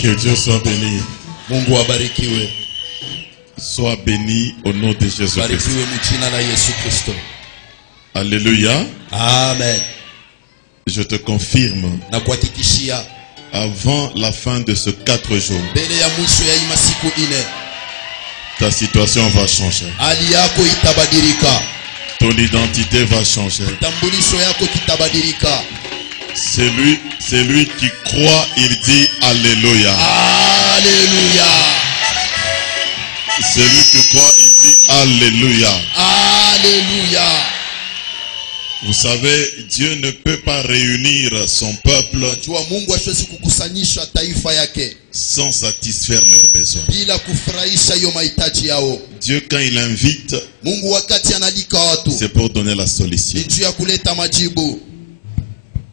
Que Dieu soit béni. Mungu abarikiwe. Sois béni au nom de Jésus-Christ. Barikiwe mchina la Yesu Kristo. Alléluia. Amen. Je te confirme, Na kuhakikishia avant la fin de ces 4 jours, mbele ya mwisho ya hii masiku ine, ta situation va changer. hali yako itabadilika. Ton identité va changer. Tambulisho yako kitabadilika. Celui qui croit, il dit Alléluia. Alléluia. Celui qui croit, il dit Alléluia. Alléluia. Vous savez, Dieu ne peut pas réunir son peuple Jua Mungu hawezi kukusanyisha taifa yake sans satisfaire leurs besoins. bila kufurahisha hiyo mahitaji yao. Dieu, quand il invite, Mungu wakati analika watu c'est pour donner la solution. ni juu ya kuleta majibu.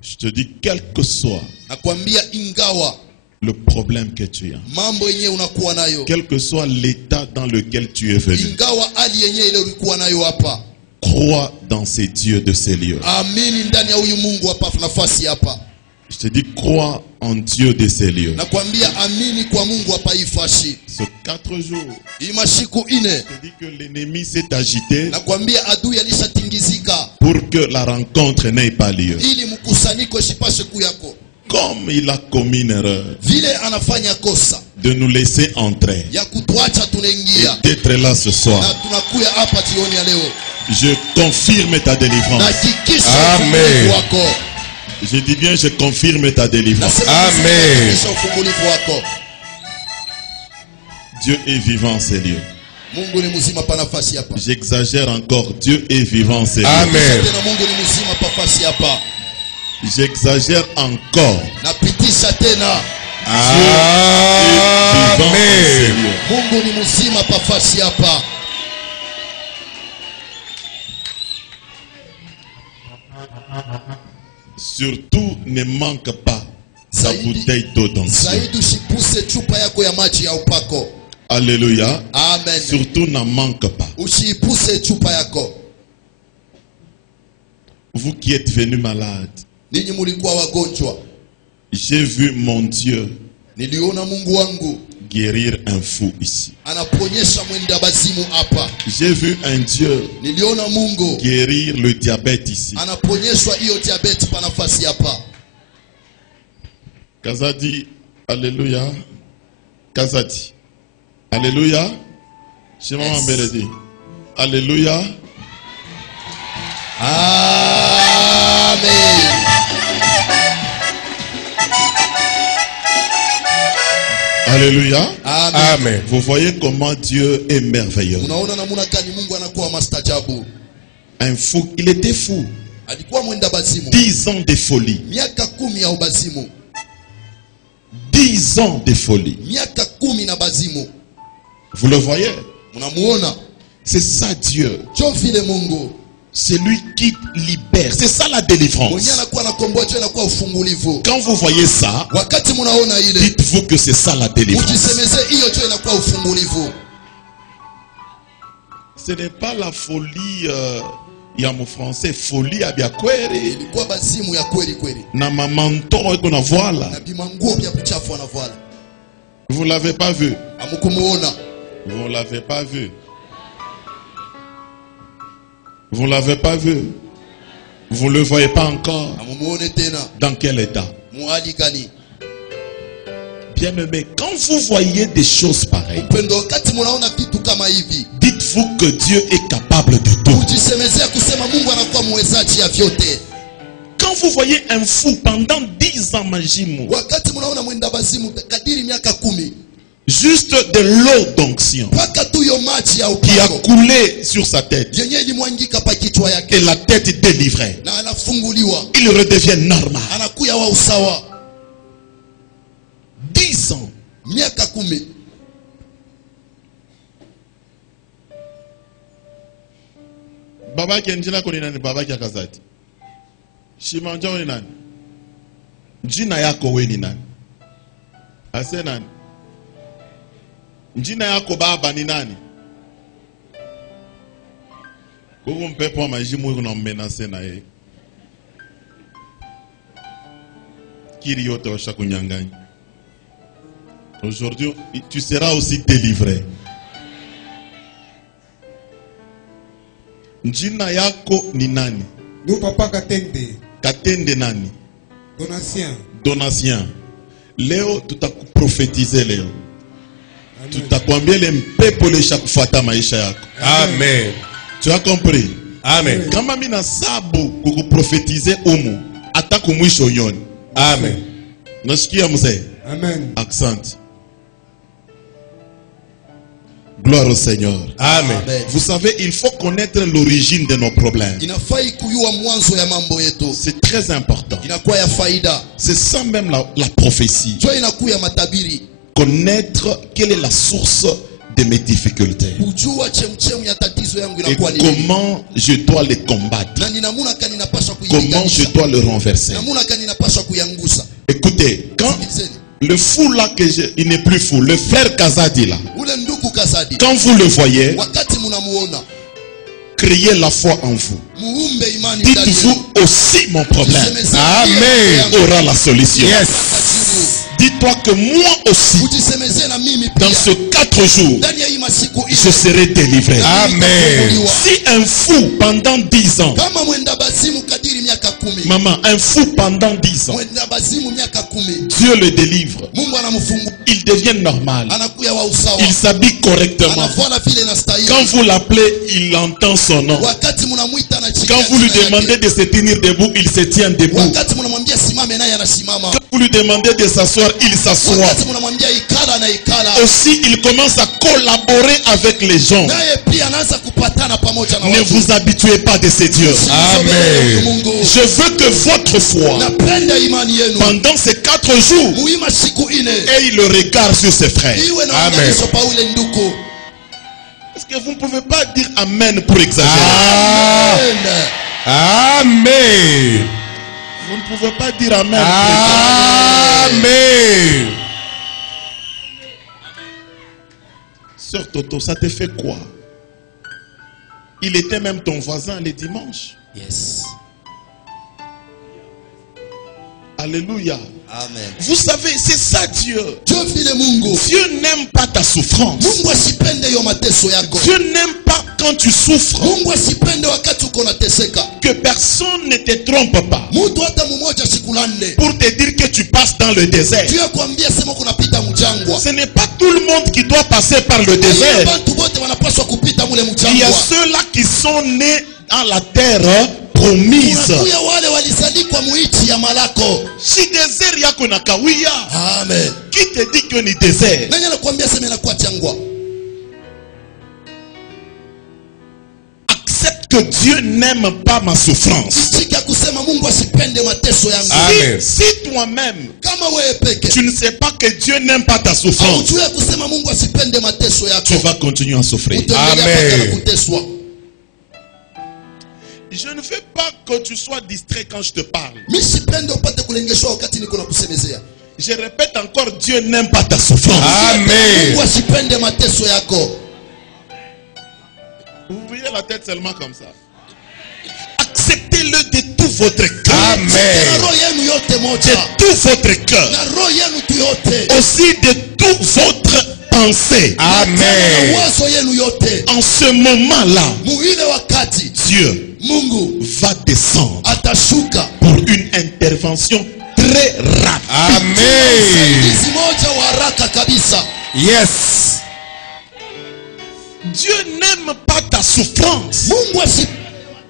Je te dis, quel que soit Nakwambia ingawa le problème que tu as, mambo yenyewe unakuwa nayo, quel que soit l'état dans lequel tu es venu, ingawa hali yenyewe ile ulikuwa nayo hapa, crois dans ces dieux de ces lieux. amini ndani ya huyu Mungu hapa nafasi hapa. Je te dis, crois en Dieu de ces lieux. Nakwambia amini kwa Mungu hapa ifashi. Ces 4 jours, Hii mashiku ine, je te dis que l'ennemi s'est agité nakwambia adui alishatingizika pour que la rencontre n'ait pas lieu. ili mkusanyiko isipashe kuyako. Comme il a commis une erreur Vile anafanya kosa de nous laisser entrer ya kutuacha et tunaingia d'être là ce na soir, tunakuya hapa jioni ya leo, je confirme ta délivrance. hakikisha ufungulivu wako. Je dis bien, je confirme ta délivrance. Nasema Amen. hakikisha ufungulivu wako. Dieu est vivant en ces lieux. Mungu ni mzima pa nafasi hapa. J'exagère encore, Dieu est vivant en ces lieux. Amen. Tena Mungu ni mzima pa nafasi hapa. J'exagère encore. Napitisha tena, Vivant en ces Amen. lieux. Mungu ni mzima pa nafasi hapa. Surtout, ne manque pas sa Zaidi- bouteille d'eau d'onction. Zaidi usipuse chupa yako ya maji ya upako. Alléluia. Amen. Surtout, n'en manque pas. Usiipuse chupa yako. Vous qui êtes venus malades, Ninyi mulikuwa wagonjwa, j'ai vu mon Dieu niliona Mungu wangu guérir un fou ici. anaponyesha mwenda bazimu hapa. J'ai vu un Dieu Niliona Mungu guérir le diabète ici. anaponyeshwa hiyo diabeti pa nafasi hapa. Kazadi, Alléluia. Kazadi, Alléluia. Chez Maman Beledi, Alléluia. Amen. Alléluia. Amen. Amen. Vous voyez comment Dieu est merveilleux. Unaona namuna gani Mungu anakuwa mastajabu. Un fou, il était fou. Alikuwa mwenda bazimu 10 ans de folie. miaka 10 ya ubazimu, 10 ans de folie. miaka 10 na bazimu. Vous le voyez? Unamuona C'est ça Dieu. jo vile Mungu C'est lui qui libère. C'est ça la délivrance. mwenye anakuwa nakomboa, jo anakuwa ufungulivu. Quand vous voyez ça, Wakati munaona ile, dites-vous que c'est ça la délivrance. ujisemeze hiyo jo inakuwa ufungulivu. Ce n'est pas la folie, il y a mon français, folie à biakwere. Ilikuwa bazimu ya kweli kweli, Na mamanto eko na voila. na bimanguo vya kuchafu anavala. Vous l'avez pas vu. Amukumuona, Vous l'avez pas vu. Vous l'avez pas vu. Vous le voyez pas encore. amumuone tena. Dans quel état? Muhali gani? Bien-aimé, quand vous voyez des choses pareilles, Pendo, wakati munaona vitu kama hivi, dites-vous que Dieu est capable de tout. ujisemezea kusema Mungu anakuwa muwezaji ya vyote. Quand vous voyez un fou pendant 10 ans majimu, Wakati munaona mwenda bazimu kadiri miaka 10, juste de l'eau d'onction mpaka tu yo maji ya qui a upako coulé sur sa tête yenye ilimwangika pa kichwa et yake, la tête délivrée, na anafunguliwa, il redevient normal. anakuya wa usawa. 10 ans. Miaka 10. Babaki njina ko ni nani? Babaki akazati. Shimanja we ni nani? Jina yako we ni nani? Ase nani? Jina yako baba ni nani? Kuko mpepo wa majimu kuna mmenase na yeye. Kiri yote washa kunyang'anya. Aujourd'hui, tu seras aussi délivré. Njina yako ni nani? Nous papa Katende, Katende nani? Donatien. Donatien. Leo tutakuprofetize leo. Amen. Tutakwambia le mpepo lesha kufuata maisha yako. Amen. Tu as compris? Amen. Kama mina sabu kukuprofetize umu hata kumwisho yoni. Amen. Nasikia mzee? Amen. Accent. Gloire au Seigneur. Amen. Amen. Vous savez, il faut connaître l'origine de nos problèmes. Inafai kujua mwanzo ya mambo yetu. C'est très important. Inakuwa ya faida. C'est ça même la prophétie. Jo inakuwa ya matabiri. Connaître quelle est la source de mes difficultés. Kujua chemchemu ya tatizo yangu Et inakuwa ni comment je dois les combattre. na ni namuna kani napaswa Comment je kuipiganisha. dois le renverser. Namuna kani napaswa kuyangusa. Écoutez, quand Sikilizeni. le fou là, il n'est plus fou, le frère Kazadi là, Ule ndugu Kazadi. quand vous le voyez, Wakati munamuona, créez la foi en vous. muumbe imani ndani yenu. Dites-vous aussi mon problème Jisemezeni Amen. pia aura la solution. Yes. majibu. Dis-toi que moi aussi, Ujisemezeni na mimi dans pia. ce 4 jours, Ndani ya hii masiku je serai délivré. Amen. Si un fou pendant 10 ans, Kama mwenda bazimu kadiri miaka 10. maman, un fou pendant 10 ans, Mwenda bazimu miaka 10. Dieu le délivre, Mungu anamfungu. il devient normal, Anakuya wa usawa. il s'habille correctement. Anafuata vile na stahili. Quand vous l'appelez, il entend son nom. Wakati mnamuita na Quand vous lui demandez de se tenir debout, il se tient debout. wakati mnamwambia simame naye anasimama. Quand vous lui demandez de s'asseoir, il s'assoit. Wakati mnamwambia ikala na ikala. Aussi, il commence à collaborer avec les gens. Naye pia anaanza kupatana pamoja na Ne watu. vous habituez pas de ces dieux. Amen. Mungu. Je veux que votre foi, Napenda imani yenu. pendant ces 4 jours, Muima siku ine. ait le regard sur ses frères. Iwe na Amen. unganisho pa ule nduku. Parce que vous ne pouvez pas dire Amen pour exagérer. Amen. Vous ne pouvez pas dire Amen. pour exagérer. Amen. Sœur Toto, ça te fait quoi? Il était même ton voisin les dimanches. Yes. Alléluia. Amen. Vous savez, c'est ça Dieu. Dieu vile Mungu. Dieu n'aime pas ta souffrance. Mungu asipende yo mateso yako. Dieu n'aime pas quand tu souffres. Mungu asipende wakati uko nateseka. Que personne ne te trompe pas Mtu hata mmoja sikulande. pour te dire que tu passes dans le désert. Dieu akwambia sema kunapita mjangwa. Ce n'est pas tout le monde qui doit passer par le désert. Bantu bote wanapaswa kupita mule Il y a mjangwa. ceux-là qui sont nés dans la terre promise. Kunakuya wale walisalikwa muichi ya malako. Si désert yako na kawia, Amen. qui te dit que ni désert? Nani anakuambia sema inakuwa jangwa? Accepte que Dieu n'aime pas ma souffrance. Itika kusema Mungu asipende mateso yangu. Amen. Si toi-même, Kama wewe peke tu ne sais pas que Dieu n'aime pas ta souffrance, haujue kusema Mungu asipende mateso yako. tu vas continuer à souffrir. Utaendelea Amen. mpaka na kuteswa. Je ne veux pas que tu sois distrait quand je te parle. Mimi sipende upate kulengeshwa wakati niko nakusemezea. Je répète encore, Dieu n'aime pas ta souffrance. Amen. Mungu asipende mateso yako. Vous voyez la tête seulement comme ça. Acceptez-le de tout votre cœur. Na Amen. roho yenu yote De moja. tout votre cœur. Na roho yenu tu yote. Aussi de toute votre pensée. Na Amen. wazo yenu yote. En ce moment-là, Muile wakati Dieu Mungu va descendre atashuka. pour une intervention très rapide. Amen. Saidizi moja wa haraka kabisa. Yes. Dieu n'aime pas ta souffrance. Mungu asipende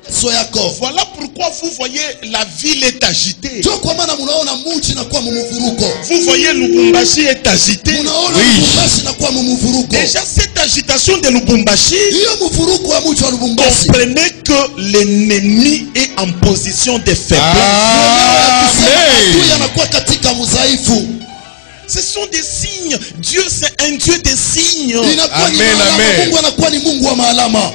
mateso yako. Voilà pourquoi vous voyez la ville est agitée. Ndio kwa maana mnaona mji na kuwa mumuvuruko. Vous voyez Lubumbashi est agité. Mnaona Oui. Lubumbashi na kuwa mumuvuruko. Déjà cette agitation de Lubumbashi, Hiyo mvuruko wa mji wa Lubumbashi. comprenez que l'ennemi est en position de faiblesse. Adui Amen. anakuwa katika udhaifu. Ce sont des signes. Dieu c'est un Dieu des signes. Inakuwa ni Amen, maalama. amen. Mungu anakuwa ni Mungu wa maalama.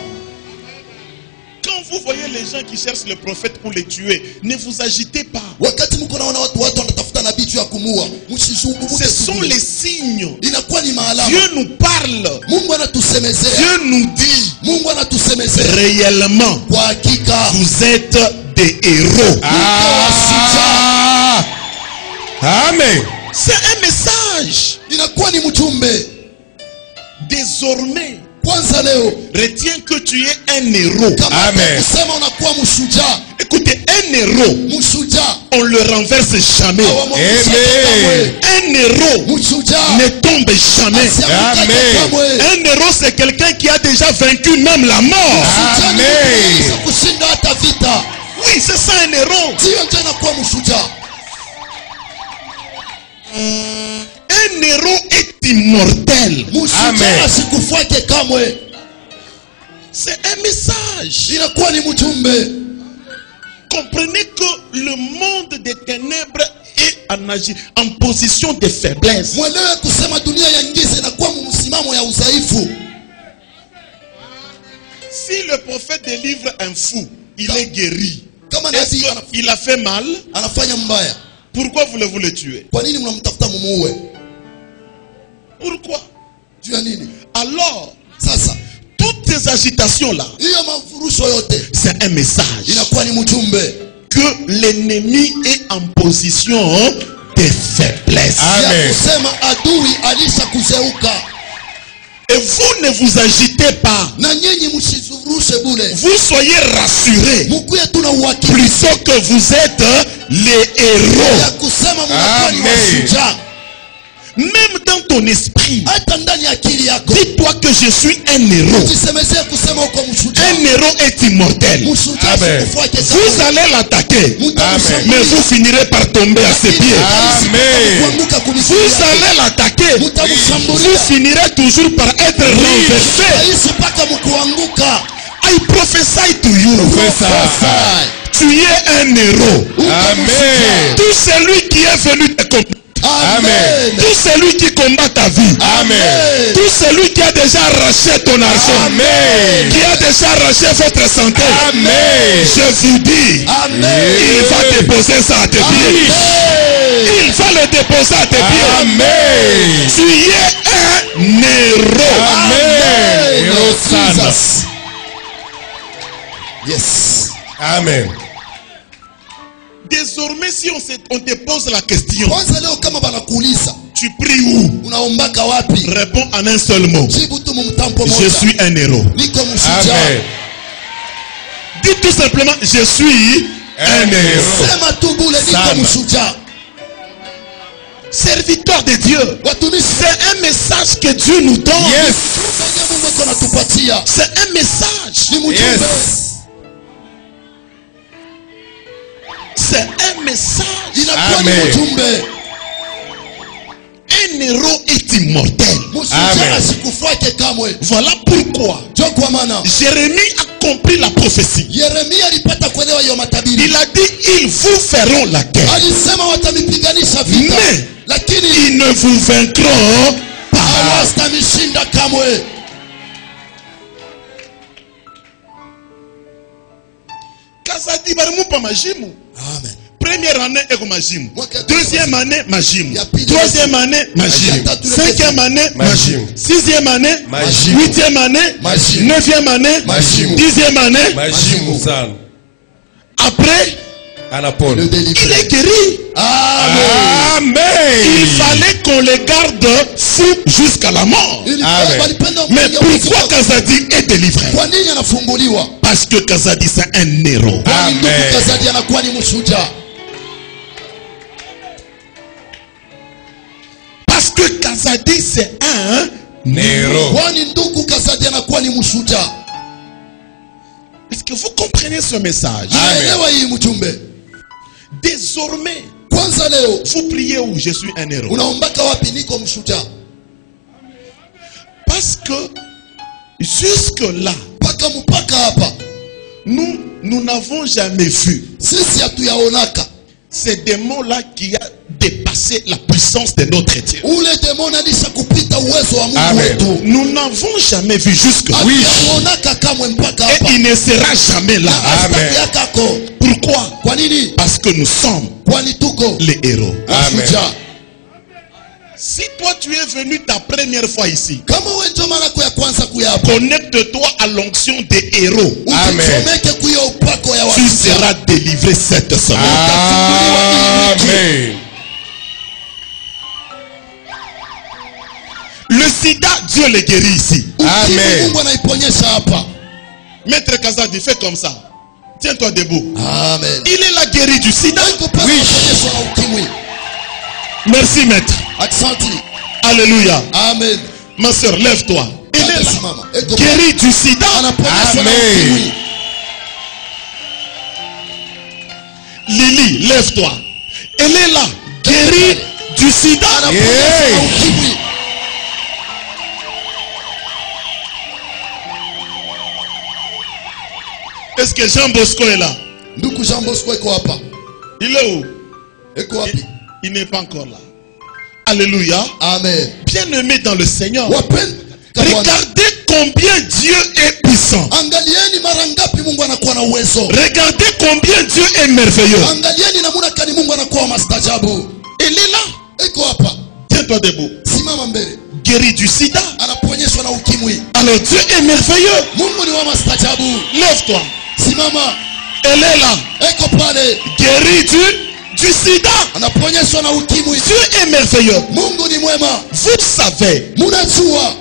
Quand vous voyez les gens qui cherchent le prophète pour les tuer, ne vous agitez pas. Wakati mko naona watu wanatafuta nabii juu ya kumua, msisumbuke. Ce sont les signes. Inakuwa ni maalama. Dieu nous parle. Mungu anatusemezea. Dieu nous dit Mungu anatusemezea. réellement, Kwa hakika vous êtes des héros. Ah. Amen. C'est un message. message. inakuwa ni mjumbe. Désormais, Kwanza leo retiens que tu es un héros. kama Amen. kusema unakuwa mshujaa, Écoutez, un héros, mshujaa on le renverse jamais. hawamwangushe Amen. kamwe. Un héros Mshujaa ne tombe jamais. asianguke Amen. kamwe. Un héros, c'est quelqu'un qui a déjà vaincu même la mort. Mshujaa ni mtu Amen. anayeweza kushinda hata vita. Oui, c'est ça un héros. Sio ndio inakuwa mshujaa. Un héros est immortel. Mshujaa Amen. asikufuate kamwe. C'est un message. Inakuwa ni mjumbe. Comprenez que le monde des ténèbres est en position de faiblesse. Mwelewe kusema dunia ya ngiza inakuwa msimamo ya udhaifu. Si le prophète délivre un fou, il est guéri. Kama Est-ce nabii qu'il a fait mal? anafanya mbaya, Pourquoi voulez-vous le tuer? kwa nini mnamtafuta mumuue? Pourquoi? Juu ya nini? Alors, Sasa toutes ces agitations-là, hiyo mafurusho yote c'est un message inakuwa ni mjumbe que l'ennemi est en position de faiblesse. Amen. ya kusema adui alisha kuzeuka, Et vous ne vous agitez pas. na nyinyi msizurushe bure, Vous soyez rassurés. mkuye tuna uhakika Plutôt que vous êtes les héros. ya kusema mnakuwa ni Amen. washujaa. Même dans ton esprit, Hata ndani ya akili yako dis-toi que je suis un héros. ujisemezee kusema uko mshujaa. Un héros est immortel. Mshujaa Amen. sikufuate Vous kamwe. allez l'attaquer, Mtamshambulia. mais vous finirez par tomber à ses pieds. Amen. Kuanguka Vous kumisikia. allez l'attaquer, Mtamshambulia. vous finirez toujours par être renversé. Aishi mpaka mkuanguka. I prophesy to you. Professeur. Tu es un héros. Amen. Tout celui qui est venu te combattre, Amen. tout celui qui combat ta vie, Amen. tout celui qui a déjà arraché ton argent, Amen. qui a déjà arraché votre santé, Amen. je vous dis, Amen. il va déposer ça à tes pieds. Amen. Il va le déposer à tes pieds. Amen. Tu es un héros. Amen. Héros sana. Jesus. Yes. Amen. Désormais, si on te pose la question, Kwanza leo kama banakuuliza tu pries où? unaombaka wapi? Réponds en un seul mot. Jibu tu mumtampo Je moja. suis un héros. Niko mshujaa. Amen. Dis tout simplement, je suis un Un héros. héros. Sema tu bule niko Sana. mshujaa. Serviteur de Dieu. Watumishi C'est un message que Dieu nous donne. Yes. wenye Mungu iko natupatia. C'est un message. Ni mjumbe. Yes. C'est un message. Inakuwa ni Amen. mjumbe. Un héros est immortel. Mshujaa Amen. asikufuate kamwe. Voilà pourquoi Ndio kwa maana Jérémie a compris la prophétie. Yeremia alipata kuelewa hiyo matabiri. Il a dit, ils vous feront la guerre, Alisema watamipiganisha vita, mais lakini ils ne vous vaincront pas. hawastamishinda kamwe. Kazadi barimupa majimu. Amen. Première année eko majimu. Mwaka- Deuxième année majimu. Ya pili- Troisième année majimu. Ya tatu- Cinquième année majimu. Majimu. Sixième année Majimu. Huitième année Majimu. Neuvième année Majimu. Dixième année. Majimu sana. Après, Anapona. Le il est délivré. guéri. Amen. Il Amen. fallait qu'on les garde fous jusqu'à la mort. Amen. Walipenda Mais mmoja pourquoi kufa. Kazadi est délivré? Kwa nini anafunguliwa? Parce que Kazadi c'est un héros. Kwani ndugu Amen. Kazadi anakuwa ni mshujaa. Parce que Kazadi c'est un. Nero. Kwani ndugu Kazadi anakuwa ni mshujaa. Est-ce que vous comprenez ce message? Amen. Elewa hii mjumbe. Désormais, Kwanza leo vous priez où je suis un héros. unaombaka wapi? Niko mshujaa. Parce que jusque-là, Mpaka hapa nous n'avons jamais vu sisi hatuyaonaka ces démons-là qui a dépassé la puissance de notre Dieu. ule demoni alisha kupita uwezo wa Mungu Amen. wetu. Nous n'avons jamais vu jusque-là. Hatuyaonaka kamwe mpaka Et hapa. il ne sera jamais là. Amen. Yako. Pourquoi? Kwa nini? Parce que nous sommes Kwani tuko les héros. Amen. mashujaa. Si toi tu es venu ta première fois ici, Kama wewe ndio mara yako ya kwanza kuyapa, connecte-toi à l'onction des héros. Amen. usichomeke kuyo upako ya Tu washujaa. seras délivré cette semaine. Amen. sida, Dieu le guérit ici. Ukimwi Amen. Mungu anaiponyesha hapa. Maître Kazadi, fais comme ça. Tiens-toi debout. Amen. Il est la guérie du sida. Iko pale anaponyeshwa na ukimwi. Merci, maître. Asante. Alléluia. Amen. Ma soeur, lève-toi. Il est là. Simama. Iko Guérie du sida. anaponyeshwa na Amen. ukimwi. Lily, lève-toi. Elle est là. Guérie du sida. Anaponyeshwa na ukimwi. Est-ce que Jean Bosco est là? Ndugu Jean Bosco iko hapa. Il est où? Iko wapi? Il n'est pas encore là. Alléluia. Amen. Bien-aimé dans le Seigneur. Wapendwa. Regardez combien Dieu est puissant. Angalieni mara ngapi Mungu anakuwa na uwezo. Regardez combien Dieu est merveilleux. Angalieni namna kani Mungu anakuwa mastajabu. Elle est là. Iko hapa. Tiens-toi debout. Simama mbele. Guérie du sida. Anaponyeshwa na ukimwi. Alors Dieu est merveilleux. Mungu ni wa mastajabu. Lève-toi. Simama. Elle est là. Eko pale. Guérie du sida. Anaponyeshwa na ukimwi. Dieu est merveilleux. Mungu ni mwema. Vous savez, Munajua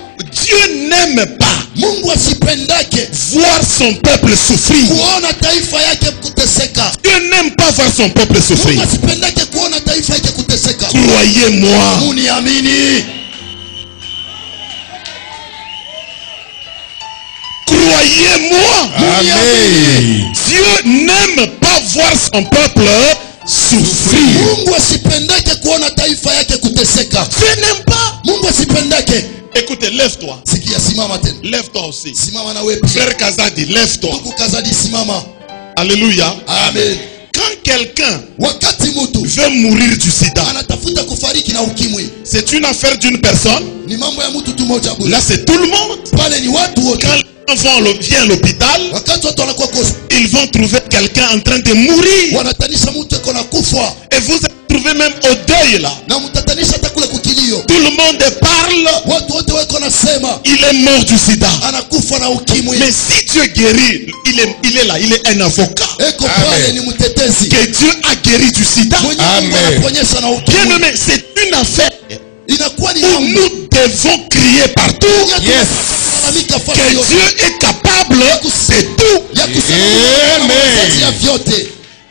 Dieu n'aime pas Mungu asipendake voir son peuple souffrir. kuona taifa yake kuteseka. Dieu n'aime pas voir son peuple souffrir. Mungu asipendake kuona taifa yake kuteseka. Croyez-moi. Muniamini. Croyez-moi. Amen. Dieu n'aime pas voir son peuple souffrir. Mungu asipendake kuona taifa yake kuteseka. Dieu n'aime pas. Mungu asipendake. Écoutez, lève-toi. Sikia, simama tena. Lève-toi aussi. Simama na wewe pia. Frère Kazadi, lève-toi. Ndugu Kazadi, simama. Alléluia. Amen. Quand quelqu'un Wakati mtu veut mourir du sida, anatafuta kufariki na ukimwi, c'est une affaire d'une personne. ni mambo ya mtu tu moja bure. Là, c'est tout le monde. Pale ni watu wote. Quand les enfants viennent à l'hôpital, Wakati watu wanakuwa kosa, ils vont trouver quelqu'un en train de mourir. wanatanisha mtu eko na kufa Et vous allez trouver même au deuil là. na mtatanisha hata kule kukilio. Tout le monde parle. Watu wote weko nasema Il est mort du sida. anakufa na ukimwi. Mais si Dieu guérit, il est là, il est un avocat. Eko pale Amen. ni mtetezi. Que Dieu a guéri du sida. Mwenye Mungu Amen. anaponyesha na ukimwi. Bien aimé, c'est une affaire Inakuwa ni où mambo. nous devons crier partout Yes. Lalamika fasi que yote. Dieu est capable de tout. Ya kusema Amen. wazazi ya vyote.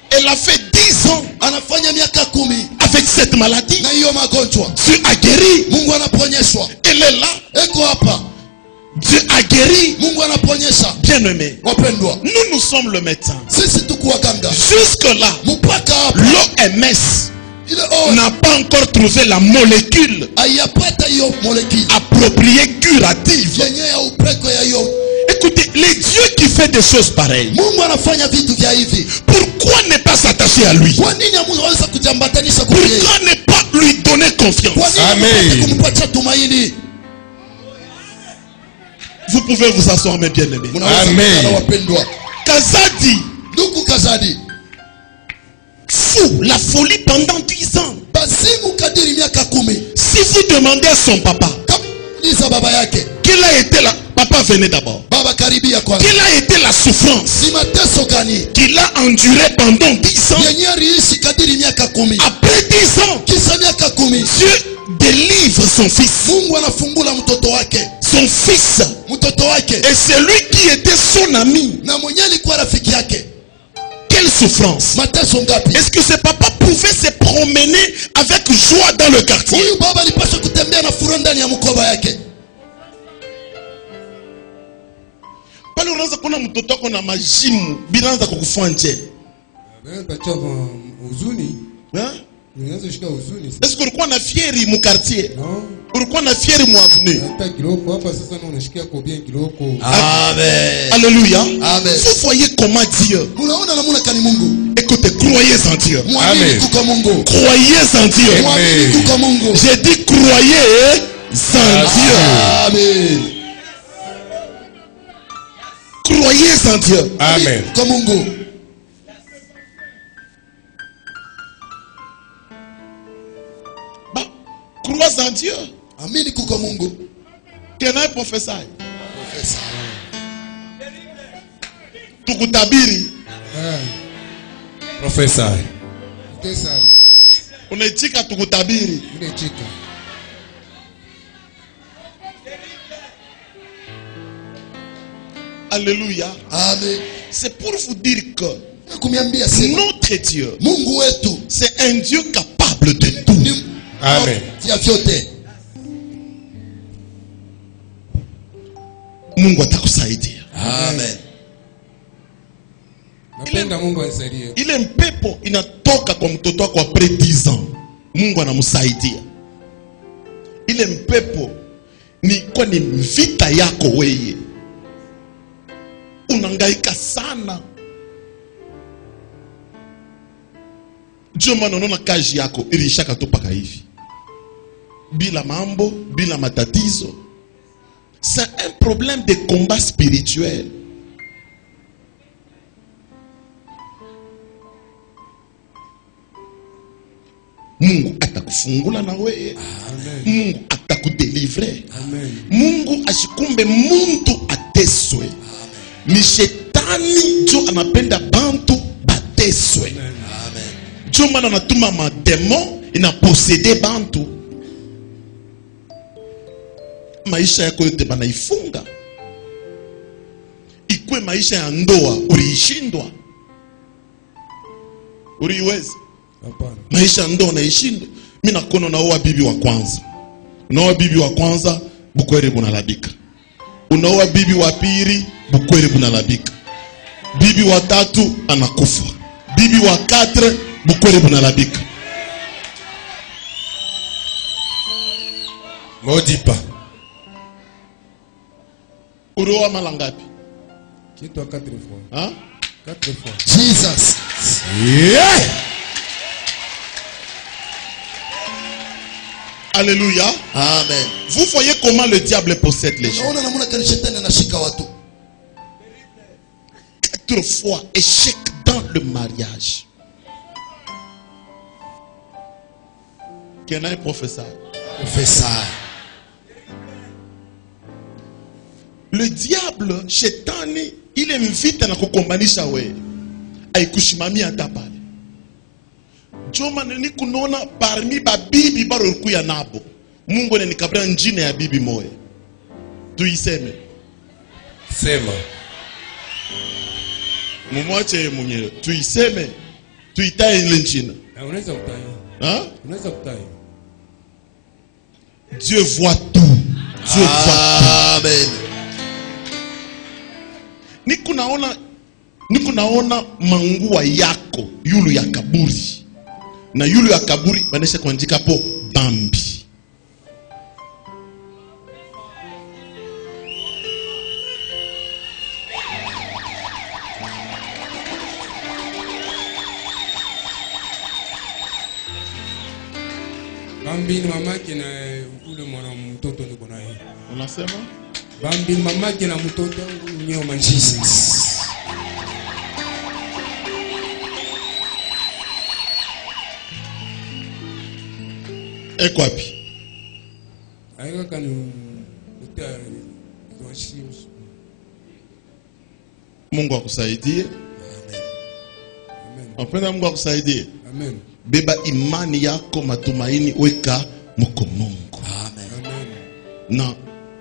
Elle a fait 10 ans Anafanya miaka 10 avec cette maladie. na hiyo magonjwa. Dieu a guéri. Mungu anaponyeshwa. Elle est là. Eko hapa. Dieu a guéri. Mungu anaponyesha. Bien aimé, Wapendwa, nous sommes le médecin. sisi tuko waganga. Jusque-là, Mpaka hapa l'OMS ile o n'a pas encore trouvé la molécule ayapata hiyo molekuli appropriée curative. yenye ya upeko ya hiyo. Écoutez, les dieux qui fait des choses pareilles, Mungu anafanya vitu vya hivi. pourquoi ne pas s'attacher à lui? Kwa nini hamweza kujambatanisha kwa yeye? Pourquoi ne pas lui donner Kwa confiance? nini Amen. mpate kumpatia tumaini? Vous pouvez vous asseoir, mes bien-aimés. Mnaweza Amen. kukaa wapendwa. Kazadi, Ndugu Kazadi, fou, la folie pendant 10 ans. bazimu kadiri miaka 10. Si vous demandez à son papa, Kamuuliza baba yake, quelle a été la... Papa, venez d'abord. baba karibia kwanza. Quelle a été la souffrance Ni mateso gani qu'il a endurée pendant 10 ans? yenye aliishi kadiri miaka 10? Après 10 ans, Kisa miaka 10, Dieu délivre son fils. Mungu anafungula mtoto wake, Son fils. mtoto wake, Et c'est lui qui était son ami. na mwenye alikuwa rafiki yake. Quelle souffrance. Mateso ngapi? Est-ce que ce papa pouvait se promener avec joie dans le quartier? Huyu baba alipaswa kutembea na furaha ndani ya mkoba yake. Pale unaanza kuona mtoto wako na majimu binaanza kukufua nje. Pacha huzuni. Hein? Unaanza shika huzuni. Est-ce que ulikuwa na fieri mu quartier? No. Ulikuwa na fieri mu avenue? Hata kiloko hapa sasa na unashikia kwa bien kiloko. Amen. Alléluia. Amen. Vous voyez comment Dieu. Unaona namna kani Mungu? Écoutez, croyez en Dieu. Mwamini Amen. kuko Mungu. Croyez en Dieu. Mwamini kuko Mungu. J'ai dit croyez en Dieu. Amen. Croyez en Dieu. Amen. Kuko Mungu. Bah, crois en Dieu. Amini kuko Mungu. Can I prophesy? Tukutabiri. Professor. Tesa. Unaitika tukutabiri. Ile chika. Alléluia. Amen. C'est pour vous dire que Kumiambia sema notre Dieu, Mungu wetu c'est un Dieu capable de tout. ni Amen. ya vyote. Mungu atakusaidia. Amen. Napenda Mungu anisaidie. Ile mpepo inatoka kwa mtoto wako après 10 ans. Mungu anamsaidia. Ile mpepo ni kwa ni vita yako wewe. Unangaika sana. Joma unaona kazi yako ilishaka tu paka hivi. Bila mambo, bila matatizo. C'est un problème de combat spirituel. Mungu atakufungula na wewe. Mungu atakudelivre. Mungu asikumbe muntu ateswe. Ni shetani jo anapenda bantu bateswe. Jo mana anatuma mademo inaposede bantu. Maisha yako yote banaifunga. Ikwe maisha ya ndoa uliishindwa. Uliweza? Hapana. Maisha ndo unaishindwa. Mimi nakono naoa bibi wa kwanza. Unaoa bibi wa kwanza, bukwere bunalabika. Unaoa bibi wa pili, bukwere bunalabika. Bibi wa tatu anakufa. Bibi wa 4, bukwere bunalabika. Modipa. Uroa mara ngapi? Kitu 4 fois. Hein? 4 fois. Jesus. Yeah. Alléluia. Amen. Vous voyez comment le diable possède les gens. Unaona namna gani shetani anashika watu? 4 fois échec dans le mariage. Can I prophesy? Profesa. Le diable, shetani, il invite na kukombanisha wewe. Aikushimamia hata pale. Joma nini kunona parmi babibi baro kuya nabo. Mungu ni nikabra njine ya bibi moya. Tuiseme. Sema. Mumwache mwenyewe. Tuiseme. Tuitae ile njina. Unaweza kutaja. Hein? Unaweza kutaja. Dieu voit tout. Dieu voit tout. Amen. Nikunaona mangua yako yulu ya kaburi. Na yulu ya kaburi banesha kuandika po dhambi. Bambi ni mamake na ule mwana mtoto niko naye. Unasema? Bambi ni mamake na mtoto wangu nyo Jesus. Eko wapi? Aika kanu uta tuwashimu. Mungu akusaidie. Amen. Wapenda Mungu akusaidie. Amen. Beba imani yako, matumaini weka mko Mungu. Amen. Na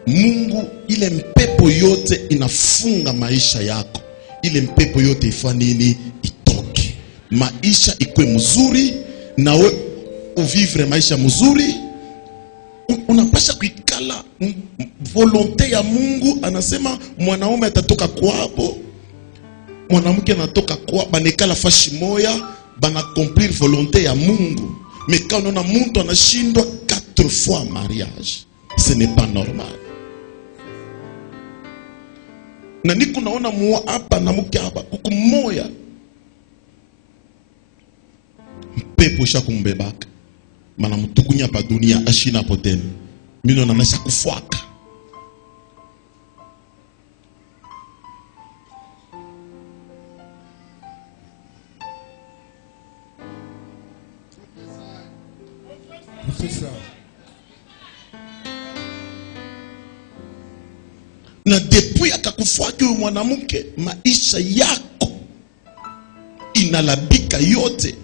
Mungu, ile mpepo yote inafunga maisha yako. Ile mpepo yote ifanye nini? Itoke. Maisha ikwe mzuri na we uvivre maisha mzuri. Unapasha kuikala volonte ya Mungu. Anasema mwanaume atatoka kwabo, mwanamke anatoka kwa banekala fashi moya, bana accomplir volonté ya Mungu. Mais quand on a muntu anashindwa 4 fois mariage, ce n'est pas normal. Na niku naona muwa hapa na mke hapa kuku moya mpepo sha kumbebaka mana mtukunya pa dunia ashina poteni mino na nasha kufuaka. C'est ça. Na depuis akakufuaki huyu mwanamke, maisha yako inalabika yote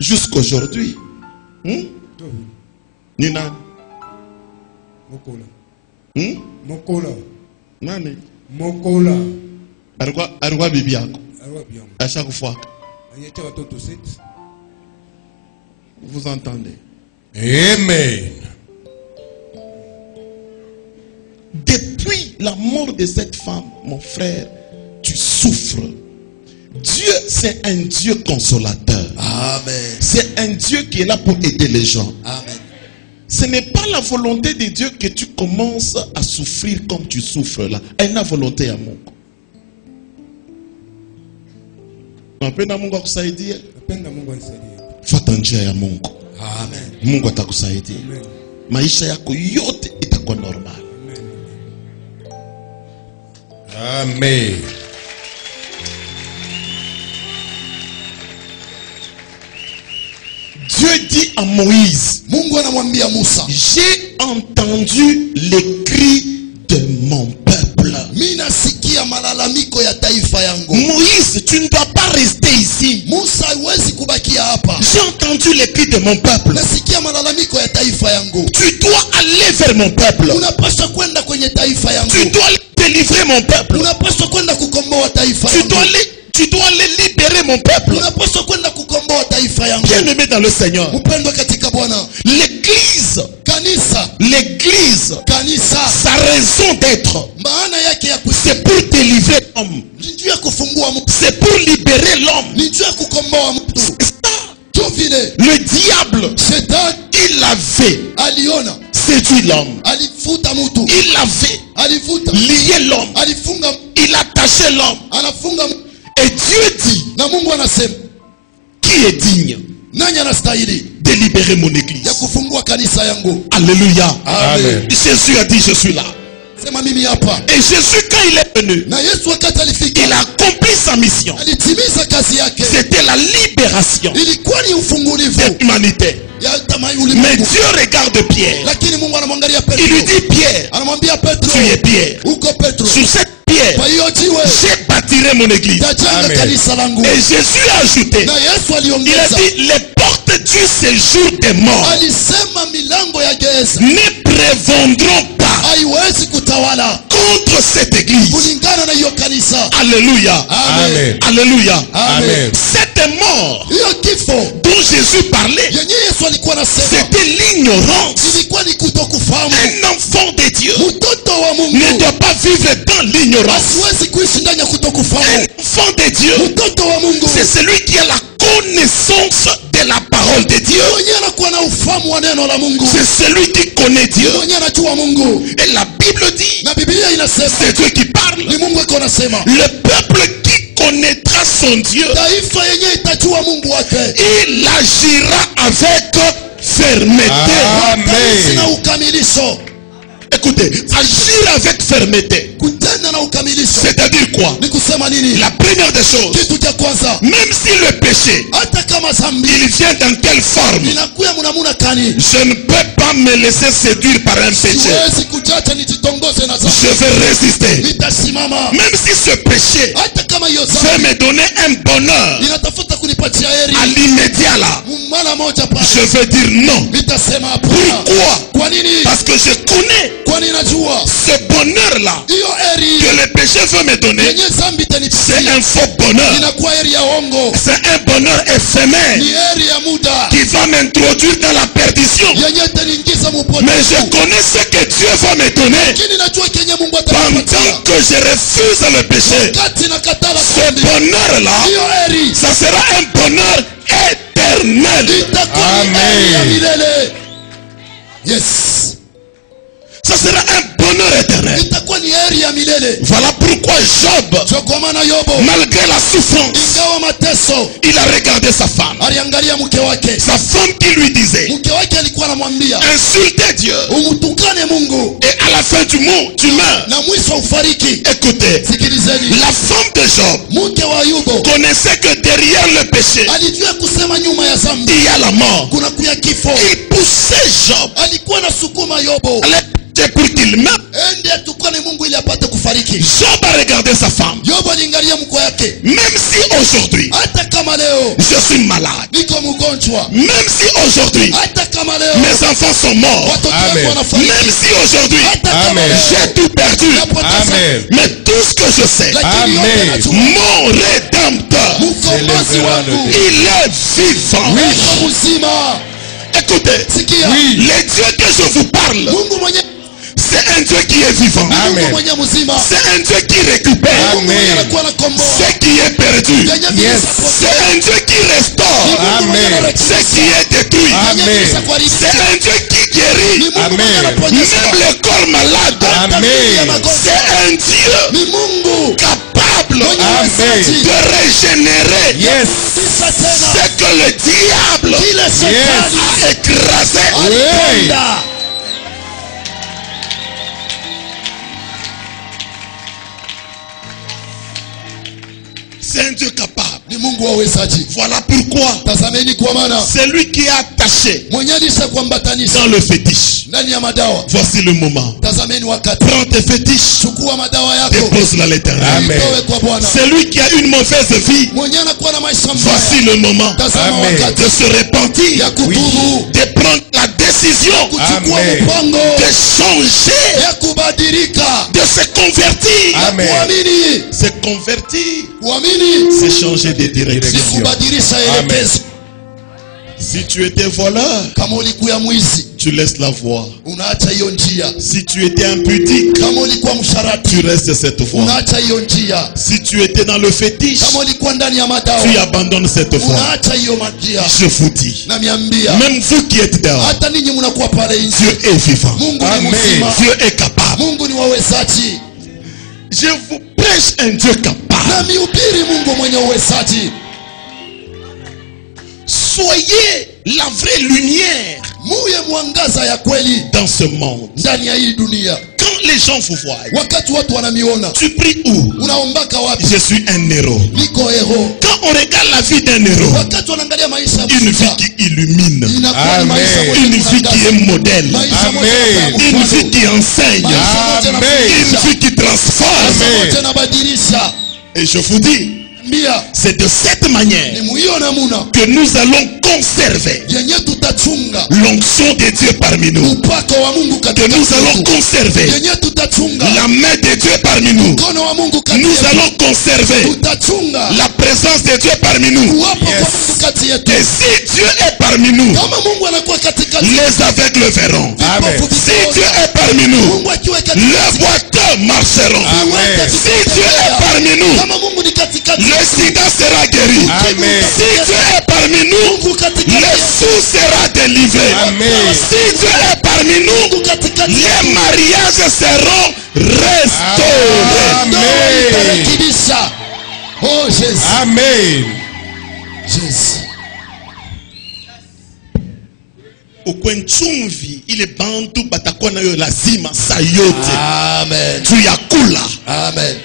jusqu'aujourd'hui. Ni nani? Mokola. Hmm? Mokola. Nani? Mokola. Alikuwa bibi yako. Awa bien. À chaque fois. Anyete watoto 7. Vous entendez? Amen. Depuis la mort de cette femme, mon frère, tu souffres. Dieu, c'est un Dieu consolateur. Amen. C'est un Dieu qui est là pour aider les gens. Amen. Ce n'est pas la volonté de Dieu que tu commences à souffrir comme tu souffres là. Elle n'a volonté à Mungu. Napenda Mungu akusaidie. Napenda Mungu anisaidie. Fuata njia ya Mungu. Amen. Mungu atakusaidia. Amen. Maisha yako yote itakuwa normal. Amen. Dieu dit à Moïse, Mungu anamwambia Musa, j'ai entendu les cris de mon peuple. mimi nasikia malalamiko ya taifa yangu. Moïse, tu ne dois pas rester ici. Musa, huwezi kubakia hapa. J'ai entendu les cris de mon peuple. Nasikia malalamiko ya taifa yangu. Tu dois aller vers mon peuple. Unapaswa kwenda kwenye taifa yangu. Tu dois délivrer mon peuple. Unapaswa kwenda kukomboa taifa Tu yangu. dois les libérer mon peuple. Unapaswa kwenda kukomboa taifa yangu. Bien-aimé dans le Seigneur. Mpendwa katika Bwana. L'église, Kanisa, sa raison d'être, maana yake ya c'est pour délivrer l'homme. ni njia ya kufungua mtu. C'est pour libérer l'homme. Ni njia ya kukomboa mtu. C'est ça. Tu vile Le diable, Shetani il avait aliona, séduit l'homme. alifuta mtu. Il avait Alifuta, lié l'homme. alifunga, Il attachait l'homme. anafunga. Et Dieu dit, Na Mungu anasema, qui est digne nani anastahili de libérer mon église? ya kufungua kanisa yangu? Alléluia. Amen. Jésus a dit, je suis là. Sema mimi hapa. Et Jésus, quand il est venu, Na Yesu wakati alifika, il a accompli sa mission. alitimiza kazi yake. C'était la libération Ilikuwa ni ufungulivu de l'humanité. ya tamaa Mais ulimwengu. Dieu regarde Pierre. Lakini Mungu anamwangalia Il lui Petro. dit, Pierre, Anamwambia Petro, tu es Pierre. uko Petro. Sur cette pierre, Kwa hiyo jiwe j'ai bâtirai mon église. tajenga Amen. kanisa langu. Et Jésus a ajouté, Na Yesu il a aliongeza, dit, les portes du séjour des morts alisema milango ya gereza ne prévendront pas haiwezi kutawala contre cette église. kulingana na hiyo kanisa. Alléluia. Amen. Alléluia. Amen. Cette mort Hiyo kifo dont Jésus parlait, yenye Yesu alikuwa anasema c'était l'ignorance. ilikuwa ni kutokufahamu. Un enfant de Dieu Mtoto wa ne Mungu doit pas vivre dans l'ignorance. asiwezi kuishi ndani ya Un kutokufahamu. enfant de Dieu, Mtoto wa Mungu c'est celui qui a la connaissance de la parole de Dieu. mwenyewe anakuwa na ufahamu wa neno la Mungu, C'est celui qui connaît Dieu. mwenyewe anajua Mungu. Et la Bible dit, Na Biblia inasema c'est Dieu qui parle. ni Mungu iko anasema, Le peuple qui connaîtra son Dieu, taifa yenyewe itajua Mungu wake, il agira avec fermeté. wataishi na Amen. ukamilisho. Écoutez, agir avec fermeté, Kutenda na ukamilisho c'est-à-dire quoi? ni kusema nini? La première des choses, Kitu cha kwanza, même si le péché, hata kama dhambi il vient dans quelle forme, inakuya mnamuna kani, je ne peux pas me laisser séduire par un péché. siwezi kujacha nijitongoze na Je dhambi, vais résister. nitasimama. Même si ce péché Hata kama hiyo veut dhambi me donner un bonheur inatafuta kunipatia heri à l'immédiat là, mara moja pale, je vais dire non. nitasema hapana. Pourquoi? Kwa nini? Parce que je connais Kwani najua ce bonheur là hiyo heri que le péché veut me donner. yenye dhambi C'est itanipatia un faux bonheur. inakuwa heri ya ongo, C'est un bonheur éphémère ni heri ya muda qui va m'introduire dans la perdition. yenye itaniingiza Mais mupotevu. je connais ce que Dieu va me donner Lakini najua kenye Mungu pendant atanipatia que je refuse le péché. wakati nakatala Ce dhambi. bonheur là, Hiyo heri ça sera un bonheur éternel. itakuwa ni heri ya milele. Yes, Ça sera un bonheur éternel. itakuwa ni heri ya milele. Voilà pourquoi Job, Ndio kwa maana Yobo malgré la souffrance, ingawa mateso il a regardé sa femme. aliangalia mke wake. Sa femme qui lui disait, Mke wake alikuwa anamwambia insultez Dieu umtukane Mungu et à la fin du mot, tu meurs. na mwisho ufariki. Écoutez, Sikilizeni, la femme de Job mke wa Ayubu connaissait que derrière le péché, alijua kusema nyuma ya dhambi il y a la mort. kuna kuya kifo. Il poussait Job Alikuwa nasukuma Yobo à le péché pour qu'il meure. ende atukane Mungu ili apate kufa. alifariki. Job a regardé sa femme. Yobu aliangalia mke wake. Même si aujourd'hui, Hata kama leo je suis malade. niko mgonjwa. Même si aujourd'hui, Hata kama leo mes enfants sont morts. watoto wangu Amen. wanafariki. Même si aujourd'hui, Hata kama Amen. leo j'ai tout perdu. napoteza. Amen. Mais tout ce que je sais, Lakini yote Amen. najua mon rédempteur, mkombozi Célèbrera le wangu il est vivant. yuko mzima. Écoutez, Sikia. Oui. le Dieu que je vous parle, Mungu mwenye c'est un Dieu qui est vivant. Amen. Mungu mwenye mzima. C'est un Dieu qui récupère Mungu mwenye Amen. anakuwa anakomboa. ce qui est perdu. Yenye Yes. vilishapotea. C'est un Dieu qui restaure Mungu mwenye Amen. anarekebisha. ce qui est détruit. Yenye Amen. vilishakuharibika. C'est un Dieu qui Ni guérit Mungu mwenye Amen. anaponyesha. même le corps malade. Hata mili ya Amen. magonjwa. C'est un Dieu Ni Mungu capable mwenye Amen. uwezaji. de régénérer Yes. Kurudisha tena ce que le diable kile shetani a écrasé. aliponda. C'est un Dieu capable. Ni Mungu wa uwezaji. Voilà pourquoi Tazameni kwa maana c'est lui qui est attaché mwenye alishakuambatanisha dans le fétiche. ndani ya madawa. Voici le moment. Tazameni wakati. Prends tes fétiches, Chukua madawa yako. dépose-la à l'éternel. Amen. Itoe kwa Bwana. C'est lui qui a une mauvaise vie. Mwenye anakuwa na maisha Voici mbaya. le moment Tazama Amen. wakati de se repentir, ya kutubu, de prendre la décision kuchukua Amen. mpango, de changer, ya kubadilika, de se convertir. Amen. kuamini. Se convertir, Kuamini c'est changer de direction. ni kubadilisha elekezo. Si tu étais voleur, Kama ulikuwa mwizi, tu laisses la voie. unaacha hiyo njia. Si tu étais impudique, Kama ulikuwa msharati, tu restes cette voie. unaacha hiyo njia. Si tu étais dans le fétiche, Kama ulikuwa ndani ya tu madawa, abandonnes cette voie. unaacha hiyo njia. Je vous dis, Na miambia, même vous qui êtes dehors, hata ninyi mnakuwa pale nje. Dieu est vivant. Mungu ni Amen. mzima. Dieu est capable. Mungu ni wawezaji. Je vous prêche un Dieu capable. Na miubiri Mungu mwenye uwezaji. Soyez la vraie lumière Muye mwangaza ya kweli dans ce monde. ndani ya hii dunia. Quand les gens vous voient, Wakati watu wanamiona, tu pries où? unaombaka wapi? Je suis un héros. Niko hero. Quand on regarde la vie d'un héros, Wakati wanaangalia maisha ya une vie mshujaa, qui illumine, inakuwa ni maisha Amen. moja une vie qui est modèle, maisha moja Amen. ya une mfano. vie qui enseigne, Maisha moja na Amen. une kufundisha. vie qui transforme. Maisha Amen. moja na badilisha. Et je vous dis, Mbia, c'est de cette manière ni muhiyo namuna que nous allons conserver yenye tutachunga l'onction de Dieu parmi nous. upako wa Mungu Que katika nous allons kwetu. conserver Yenye tutachunga la main de Dieu parmi nous. mkono wa Mungu kati Nous yetu. allons conserver Tutachunga la présence de Dieu parmi nous. uwapo Yes. kwa Mungu kati yetu. Et si Dieu est parmi nous, Kama Mungu anakuwa katika les aveugles verront. Amen. vipofu Si Dieu vitaona. est parmi nous, Mungu akiwa katika les boiteux marcheront. Amen. Si Dieu est parmi nous, kama Mungu ni katikati le yetu, sida sera guéri. Amen. Si Dieu est parmi nous, Mungu katikati le yetu, sou sera délivré. Amen. Si Dieu est parmi nous, Mungu katikati les yetu, mariages seront restaurés. ndoa Amen. itarekebisha. Oh Jesus. Amen. Jesus. Ukwenchumvi ile bantu batakuwa nayo lazima saa yote Amen. juu ya kula. Amen.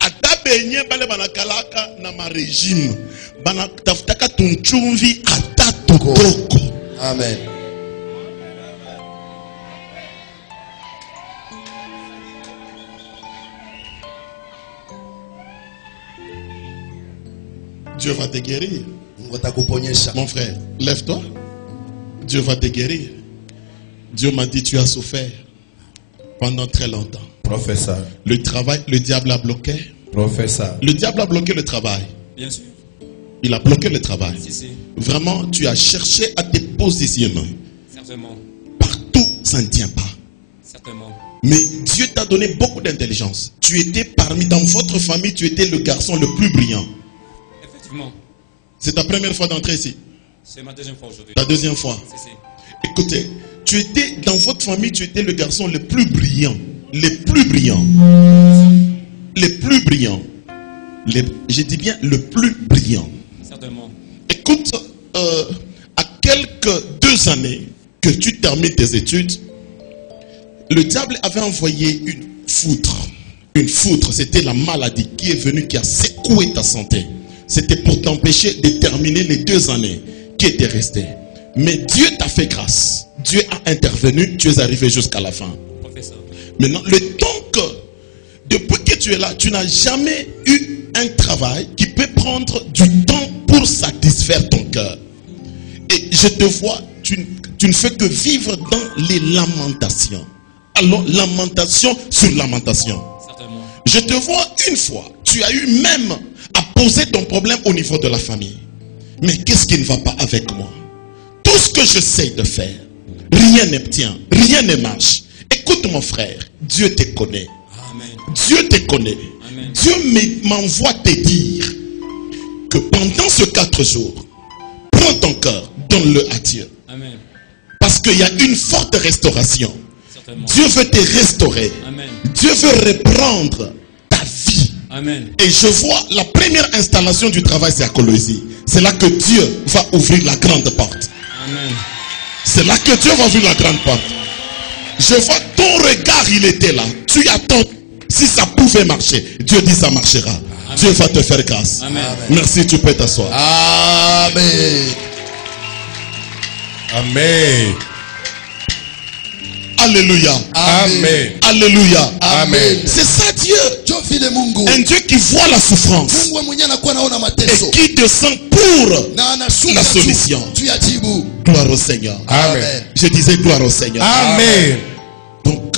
Ata benye bale banakalaka na marégime banatafutaka tunchumvi ata tutoko. Amen. Dieu va te guérir. Mungu atakuponyesha. Mon frère, lève-toi. Dieu va te guérir. Dieu m'a dit tu as souffert pendant très longtemps. Professeur. Le travail, le diable a bloqué. Professeur. Le diable a bloqué le travail. Bien sûr. Il a bloqué le travail. Si. Vraiment, tu as cherché à te positionner. Certainement. Partout, ça ne tient pas. Certainement. Mais Dieu t'a donné beaucoup d'intelligence. Tu étais dans votre famille, tu étais le garçon le plus brillant. Effectivement. C'est ta première fois d'entrer ici. C'est ma deuxième fois aujourd'hui. Ta deuxième fois. Si. Écoutez, tu étais dans votre famille, tu étais le garçon le plus brillant. Le plus brillant. Le plus brillant. Je dis bien le plus brillant. Certainement. Écoute, à quelques 2 années que tu termines tes études, le diable avait envoyé une foudre. Une foudre, c'était la maladie qui est venue, qui a secoué ta santé. C'était pour t'empêcher de terminer les 2 années qui étaient restées. Mais Dieu t'a fait grâce. Dieu a intervenu, tu es arrivé jusqu'à la fin. Professeur. Maintenant, le temps que depuis que tu es là, tu n'as jamais eu un travail qui peut prendre du temps pour satisfaire ton cœur. Et je te vois, tu ne fais que vivre dans les lamentations. Alors, lamentation sur lamentation. Certainement. Je te vois une fois, tu as eu même à poser ton problème au niveau de la famille. Mais qu'est-ce qui ne va pas avec moi? Tout ce que j'essaie de faire, rien ne tient, rien ne marche. Écoute mon frère, Dieu te connaît. Amen. Dieu te connaît. Amen. Dieu m'envoie te dire que pendant ces 4 jours, prends ton cœur, donne-le à Dieu. Amen. Parce qu'il y a une forte restauration. Certainement. Dieu veut te restaurer. Amen. Dieu veut reprendre ta vie. Amen. Et je vois la première installation du travail, c'est à Colosie. C'est là que Dieu va ouvrir la grande porte. Amen. C'est là que Dieu va ouvrir la grande porte. Je vois ton regard, il était là. Tu attends. Si ça pouvait marcher, Dieu dit ça marchera. Amen. Dieu va te faire grâce. Amen. Merci, tu peux t'asseoir. Amen. Amen. Alléluia. Amen. Alléluia. Amen. C'est ça Dieu. Dieu vile Mungu. Un Dieu qui voit la souffrance Mungu mwenye anakuwa naona mateso. et qui descend pour Na anashuka la solution. tu ya jibu. Gloire au Seigneur. Amen. Je disais gloire au Seigneur. Amen. Donc,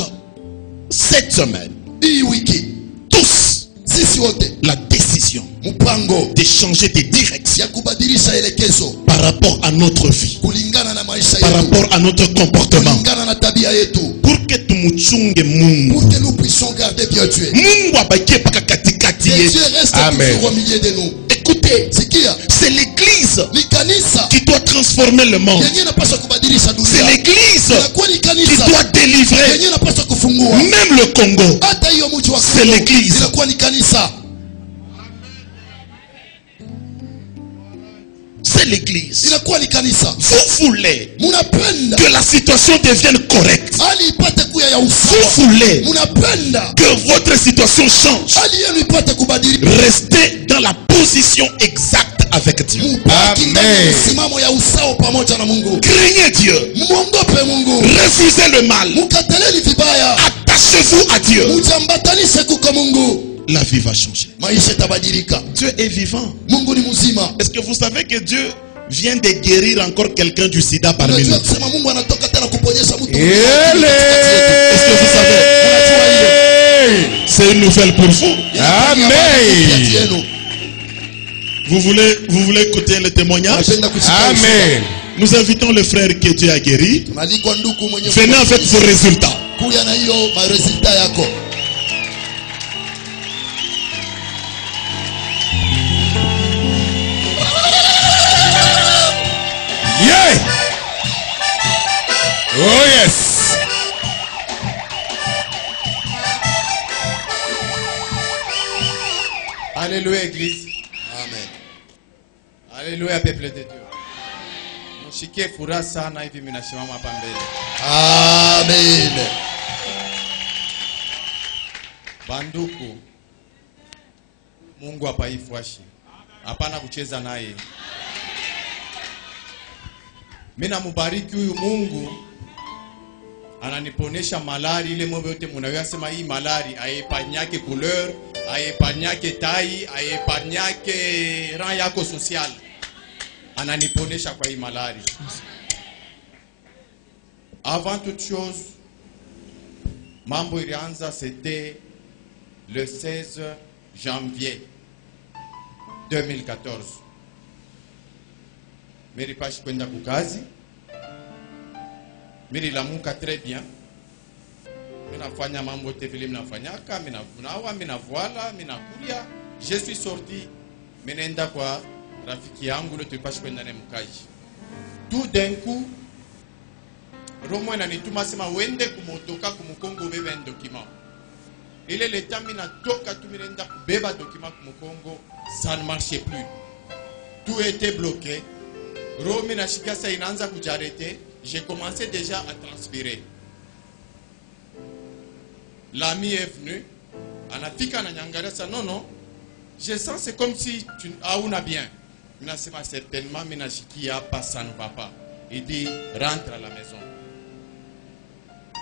cette semaine, Hii wiki tous, sisi wote la décision mpango de changer de direction ya kubadilisha elekezo par rapport à notre vie, kulingana na maisha par yetu, rapport à notre comportement, kulingana na tabia yetu, pour que tumuchunge Mungu. pour que nous puissions garder bien Dieu. Mungu abakie paka katikati Que yetu. Dieu reste Amen. toujours au milieu de nous. Écoutez, Sikia, c'est l'église ni kanisa qui doit transformer le monde. yenye inapaswa kubadilisha C'est dunia. l'église Inakuwa ni qui kanisa doit délivrer yenye inapaswa kufungua même le Congo. hata hiyo mji wa C'est Kongo. l'église. Inakuwa ni kanisa. C'est l'église. Inakuwa ni kanisa. Vous voulez Munapenda que la situation devienne correcte. hali ipate kuya ya Vous usawa. voulez Munapenda que votre situation change. hali yenu ipate kubadilika. Restez dans la position exacte avec Dieu. Mubaki ndani ya Amen. msimamo ya usawa pamoja na Mungu. Craignez Dieu. Muogope Mungu. Refusez le mal. Mukateleni vibaya. Attachez-vous à Dieu. Mujambatanishe kuko Mungu. La vie va changer. Maisha tabadilika. Dieu est vivant. Mungu ni mzima. Est-ce que vous savez que Dieu vient de guérir encore quelqu'un du sida parmi nous? Unajua kusema Mungu anatoka tena kuponyesha mtu. Est-ce que vous savez? C'est une nouvelle pour vous. Amen. Vous voulez écouter le témoignage? Amen. Nous invitons le frère que Dieu a guéri. Tunalikwa ndugu mwenye Venez avec vos résultats. kuya na hiyo maresulta yako. Yeah. Oh yes. Alléluia Église. Amen. Alléluia peuple de Dieu. Mshikie furaha sana hivi mimi nasimama hapa mbele. Amen. Banduku. Mungu hapaifwashi. Hapana kucheza naye. Mimi namubariki huyu Mungu. Ananiponesha malari ile mambo yote mnaweza sema hii malari aipanyake couleur, aipanyake tai, aipanyake rang yako social. Ananiponesha kwa hii malari. Avant toute chose, mambo ilianza c'était le 16 janvier 2014. Mimi pashi kwenda kukazi. Mimi lamuka très bien. Mimi nafanya mambo yote vile mnafanyaka, mimi navunawa, mimi navuala, mimi nakulia. Je suis sorti. Mimi naenda kwa rafiki yangu leo tulipashi kwenda naye mkaji. Tout d'un coup, Romo ananituma sema uende kumotoka kumukongo ubebe un document. Ile le temps mimi natoka tu mimi naenda kubeba document kumukongo, ça ne marchait plus. Tout était bloqué. Romo nashika sasa inaanza kujarete. J'ai commencé déjà à transpirer. L'ami est venu. Anafika ananiangalia ça. Non, non. Je sens c'est comme si tu hauna bien. Mina sema certainement mina shiki hapa ça ne va pas. Il dit rentre à la maison.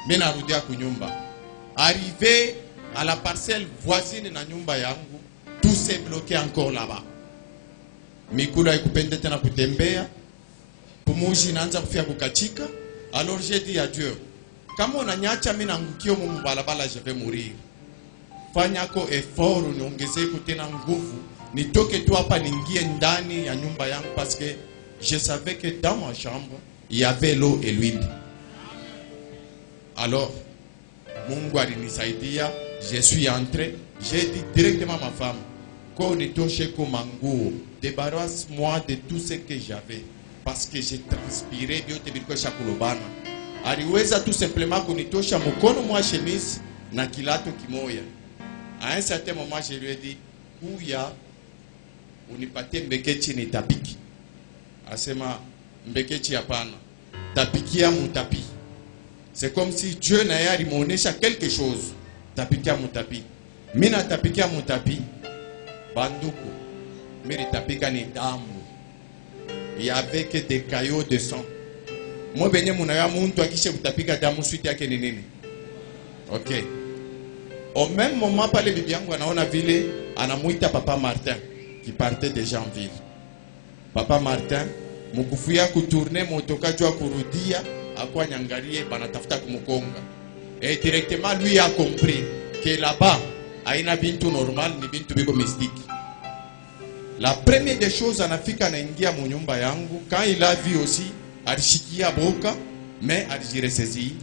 Mina rudia kunyumba. Arrivé à la parcelle voisine na nyumba yangu, tout s'est bloqué encore là-bas. Mikula ikupende tena kutembea, pumuji inaanza kufia kukatika. Alors j'ai dit à Dieu, kama unanyacha mimi naangukio mu balabala, je vais mourir. Fanya ko effort uniongezee tena nguvu, nitoke tu hapa niingie ndani ya nyumba yangu, parce que je savais que dans ma chambre il y avait l'eau et l'huile. Alors Mungu alinisaidia, je suis entré, j'ai dit directement à ma femme, quand nitoshe koma nguo, débarrasse-moi de tout ce que j'avais, parce que j'ai transpiré biote biliko shakulobana. Aliweza tout simplement kunitosha mkono mwa chemise na kilato kimoya. À un certain moment, je lui ai dit, kuya unipate mbekechi ni tapiki. Asema mbekechi hapana, tapikia mutapi. C'est comme si Dieu n'a alimuonesha quelque chose. Tapikia mutapi. Mina tapikia mutapi. Banduku. Miri tapika ni damu. Il y avait que des caillots de sang. Moi benye munaya muntu akishe kutapika damu, suite yake ni nini? Ok. Au même moment pale bibi yangu anaona vile, anamuita Papa Martin qui partait déjà en ville. Papa Martin mukufuya kutourner motoka jua kurudia akwa nyangalie banatafuta kumukonga. Et directement lui a compris que là-bas haina bintu normal, ni bintu biko mystique. La première des choses, anafika anaingia mu nyumba yangu, quand il a vu aussi, alishikia boka, mais alijiresezi,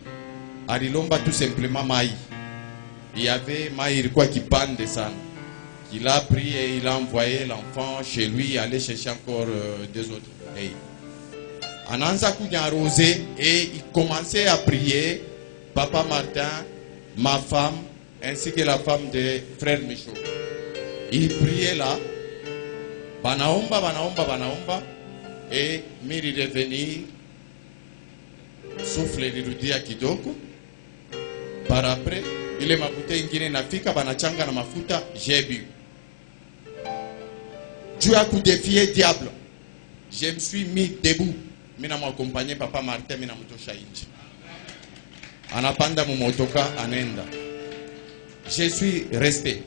alilomba tout simplement mai. Il y avait mai ilikuwa kipande sana. Il a pris et il a envoyé l'enfant chez lui, aller chercher encore deux autres. Hey. Ananza kunya arrosé et il commençait à prier. Papa Martin, ma femme, ainsi que la femme de frère Michaud. Il priait là. Banaomba. Et miri revenir. Souffle lirudia kidogo. Par après, ile mafuta ingine nafika banachanga na mafuta, j'ai bu. Dieu a défié diable. Je me suis mis debout. Mina m'accompagner Papa Martin, mina mtosha inji. Anapanda mu motoka anenda. Je suis resté.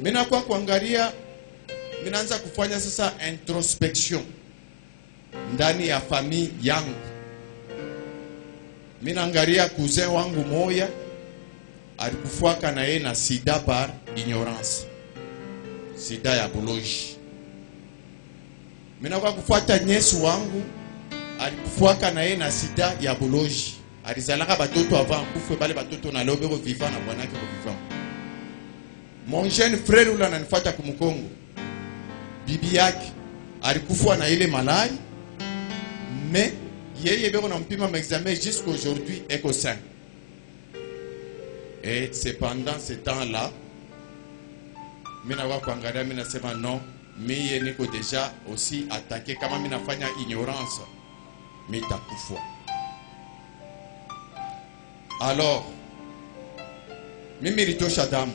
Mina kwa kuangalia, minaanza kufanya sasa introspection ndani ya famille yangu. Mina angalia cousin wangu moya alikufuaka na yeye na sida par ignorance. Sida ya buloji. Mina kwa kufuata nyesu wangu alikufuaka na yeye na sida ya buloji. Alizalaka batoto avant kufe bale batoto na lobero vivant na bwanake ko vivant. Mon jeune frère ule ananifuata kumukongo. Bibi yake alikufua na ile malari, mais yeye beko na mpima m'examen jusqu'aujourd'hui eko sain. Et c'est pendant ce temps-là, mina kwa kuangalia mina sema non, miye niko déjà aussi attaqué kama mina fanya ignorance, mitakufua. Alors, mimi litosha damu.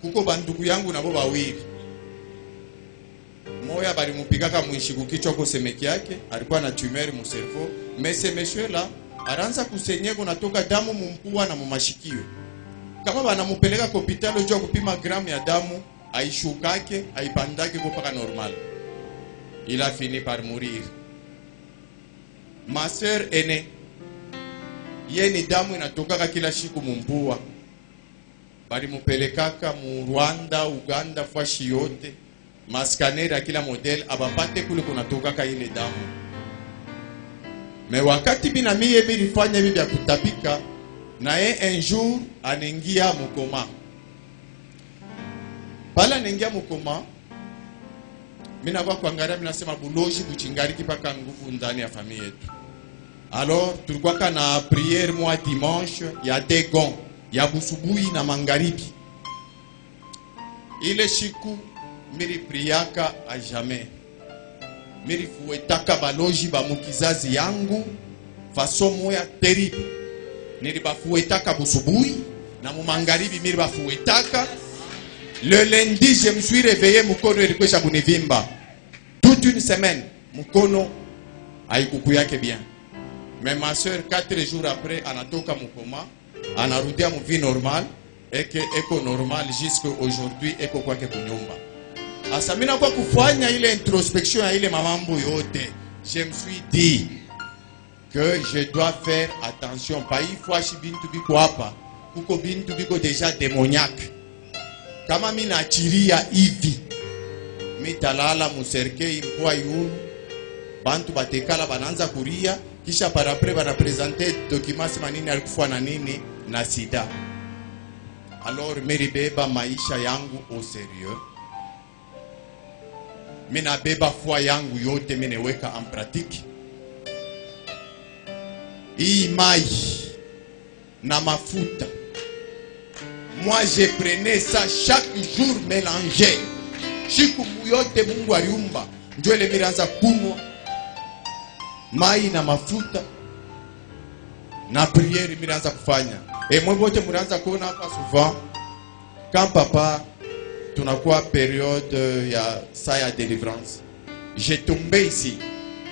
Kuko bandugu yangu nabo bawili. Moya bali mupigaka mwishi kukichwa kwa semeki yake, alikuwa na tumeur mu cerveau, mais ce monsieur là aranza kusenye kunatoka damu mumpua na mumashikio. Kama banamupeleka kwa hospitali jua kupima gramu ya damu, aishukake, aipandake mpaka normal. Il a fini par mourir. Ma sœur aînée, yeni damu inatoka kila siku mumpua. Bali mupelekaka mu Rwanda, Uganda, fashi yote. Maskanera kila model abapate kule kunatoka ile damu. Me wakati bina mie bilifanya bibi ya kutapika, na un jour anengia mukoma. Pala anengia mukoma, mina kwa kuangalia mina sema buloji buchingari kipaka nguvu ndani ya familia yetu. Alors tulikuwa na prière moi dimanche ya degon ya busubuhi na mangaribi. Ile siku miri priaka a jamais. Miri fuetaka baloji ba mukizazi yangu façon moya terrible. Niri ba fuetaka busubuhi na mumangaribi miri ba fuetaka. Le lundi je me suis réveillé mukono ilikuwa bunivimba. Toute une semaine mukono haikuku yake bien. Mais ma soeur 4 jours après anatoka mukoma anarudia mu vie normal eko normal jusqu'à aujourd'hui eko kwake kunyumba. Asa mina kwa kufanya ile introspection ya ile mamambo yote, je me suis dit que je dois faire attention. Pas une fois si bintu biko hapa, kuko bintu biko déjà démoniaque. Kama mina achiria hivi, mitalala muserkei mpua yulu, bantu batekala bananza kuria, kisha parapre bana présenter documents manini alikufa na nini na sida. Alors meribeba maisha yangu au sérieux. Mina beba foi yangu yote mineweka en pratique. Hii mai na mafuta, moi je prenais ça chaque jour mélangé. Siku yote Mungu aliumba ndio ile miraanza kunwa mai na mafuta na prière miraanza kufanya. Et moi wote muraanza kuona hapa souvent quand papa tunakuwa période ya saa ya délivrance. J'ai tombé ici.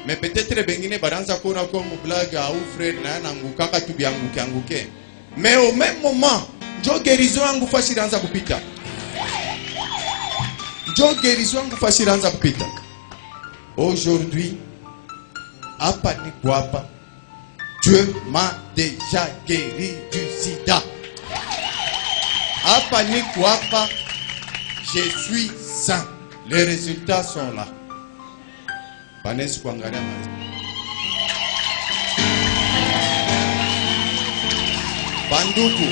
Mais peut-être bengine baranza kuona comme blague au frère na nangukaka tu bianguke. Mais au même moment, njo guérison yangu fashi iraanza kupita. Njo guérison yangu fashi iraanza kupita. Aujourd'hui, hapa ni kwapa, Dieu m'a déjà guéri du sida. Hapa ni kwapa, je suis sain. Les résultats sont là. Vanessa kuangalia banduku,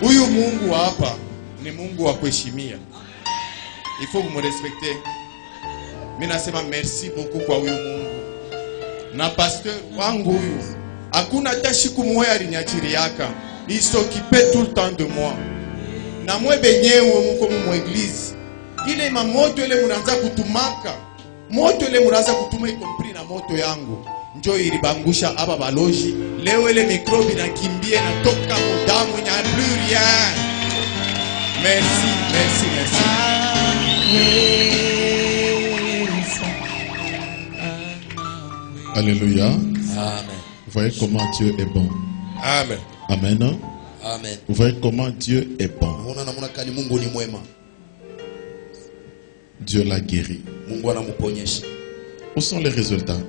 huyu Mungu hapa ni Mungu wa kuheshimia. Il faut vous me respecter. Mimi nasema merci beaucoup kwa huyu Mungu. Na pasteur wangu huyu, hakuna hata siku moja aliniachiriaka. Il s'occupait tout le temps de moi. Na mwe benyewe mko mu église. Ile mamoto ile mnaanza kutumaka. Moto ile mnaanza kutuma ikompris na moto yangu. Njo ilibangusha aba baloji. Leo ile mikrobi nakimbia na toka mudamu nya plus rien. Merci, merci, merci. Alléluia. Amen. Vous voyez comment Dieu est bon. Amen. Amen. Amen. Vous voyez comment Dieu est bon. Unaona namna gani Mungu ni mwema. Dieu l'a guéri. Mungu anamuponyesha. Où sont les résultats?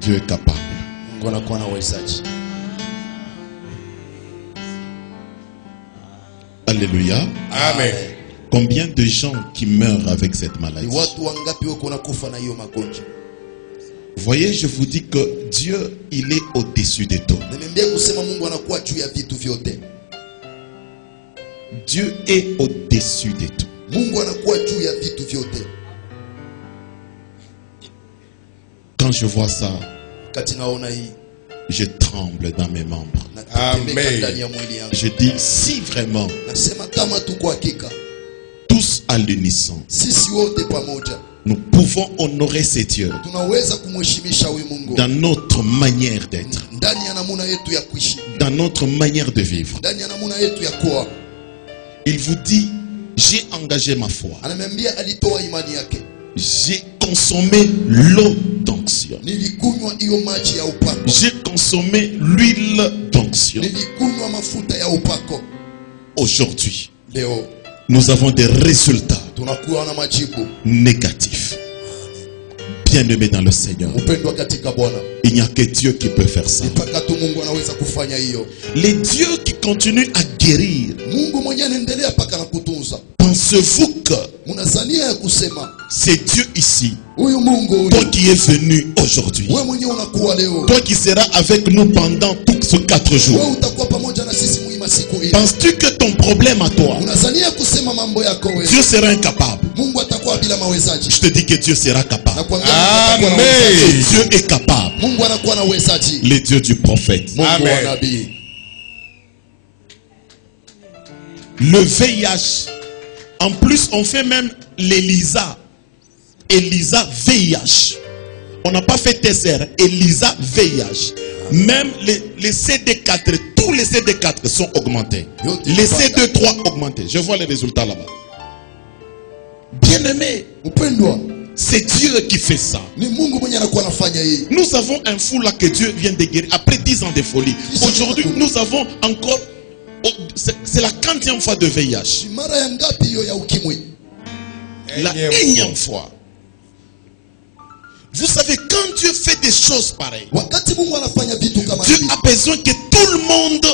Dieu est capable. Mungu anakuwa na uwezaji. Alléluia. Amen. Combien de gens qui meurent avec cette Ni maladie? watu wangapi wako wanakufa na hiyo magonjwa? Voyez, je vous dis que Dieu, il est au-dessus de tout. Nimeambia kusema Mungu anakuwa juu ya vitu vyote. Dieu est au-dessus de tout. Mungu anakuwa juu ya vitu vyote. Quand je vois ça, Kati naona hii, je tremble dans mes membres. natetemeka Amen. ndani ya mwili yangu. Je dis, si vraiment, Nasema kama tu kwa hakika tous à l'unisson, sisi wote pamoja nous pouvons honorer ces dieux tunaweza kumheshimisha huyu Mungu dans notre manière d'être, ndani ya namuna yetu ya kuishi, dans notre manière de vivre. ndani ya namuna yetu ya kuwa. Il vous dit, j'ai engagé ma foi. Ananiambia alitoa imani yake. J'ai consommé l'eau d'onction. Nilikunywa hiyo maji ya upako. J'ai consommé l'huile d'onction. Nilikunywa mafuta ya upako. Aujourd'hui, Leo nous avons des résultats tunakuwa na majibu. négatifs. Bien-aimés dans le Seigneur, Upendwa katika Bwana. il n'y a que Dieu qui peut faire ça. Mpaka tu Mungu anaweza kufanya hiyo. Les dieux qui continuent à guérir, Mungu mwenyewe anaendelea paka na kutunza. pensez-vous que Mnazania ya kusema c'est Dieu ici, huyu Mungu toi huyu, qui es venu aujourd'hui, wewe mwenyewe unakuwa leo, toi qui seras avec nous pendant tous ces 4 jours, wewe utakuwa pamoja na sisi muima siku hii. penses-tu que ton problème à toi, Unazania kusema mambo yako wewe, Dieu sera incapable? Mungu atakuwa bila mawezaji. Je te dis que Dieu sera capable. Na kuambia Mungu atakuwa na Amen. uwezaji. Dieu est capable. Mungu anakuwa na uwezaji. Le Dieu du prophète. Mungu wa Amen. nabii. Le VIH. En plus, on fait même l'ELISA. ELISA VIH. On n'a pas fait TSR. ELISA VIH. Même les CD4, tous les CD4 sont augmentés. Les CD3 augmentés. Je vois les résultats là-bas. Bien-aimé, Mpendwa, c'est Dieu qui fait ça. ni Mungu mwenye anakuwa anafanya hii. Nous avons un fou là que Dieu vient de guérir après 10 ans de folie. Aujourd'hui, nous avons encore, c'est la 40e fois de VIH. Mara ya ngapi hiyo ya ukimwi? La énième fois. Vous savez, quand Dieu fait des choses pareilles, Wakati Mungu anafanya vitu kama Dieu hivi, a besoin que tout le monde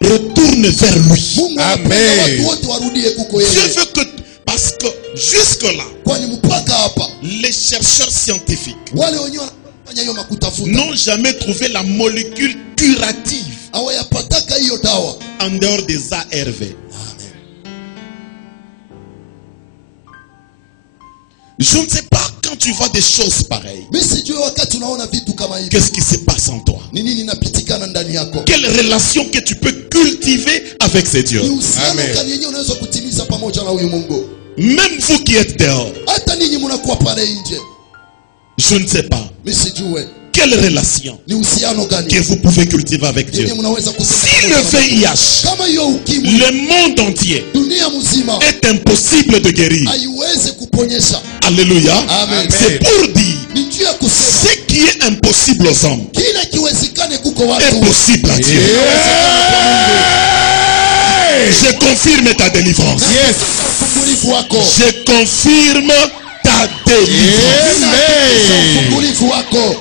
retourne vers lui. Mungu anapenda watu wote warudie kuko Dieu yeye. veut que, parce que jusque-là, Kwani mpaka hapa les chercheurs scientifiques wale wenyewe wanafanya hiyo makutafuta n'ont jamais trouvé la molécule curative hawayapataka hiyo dawa. en dehors des ARV. Je ne sais pas quand tu vois des choses pareilles, Mimi sijui wakati unaona vitu kama hivi qu'est-ce qui se passe en toi? ni nini inapitikana ndani yako. Quelle relation que tu peux cultiver avec ces Ni dieux? uhusiano Amen. gani yenyewe unaweza kutimiza pamoja na huyu Mungu? Même vous qui êtes dehors, Hata ninyi mnakuwa pale nje, je ne sais pas mimi sijue quelle relation ni uhusiano que gani vous pouvez cultiver avec Dieu. yenyewe mnaweza kusema Si le pamoja na Mungu. VIH, Kama hiyo ukimwi le monde entier, dunia mzima est impossible de guérir, haiwezi kuponyesha, alléluia, Amen. c'est pour dire ni njia ya kusema ce qui est impossible aux hommes kile kiwezekane kuko est watu possible à Dieu. Je confirme ta délivrance. Yes. ufungulivu wako. Je confirme ta délivrance. Amen. Ufungulivu wako.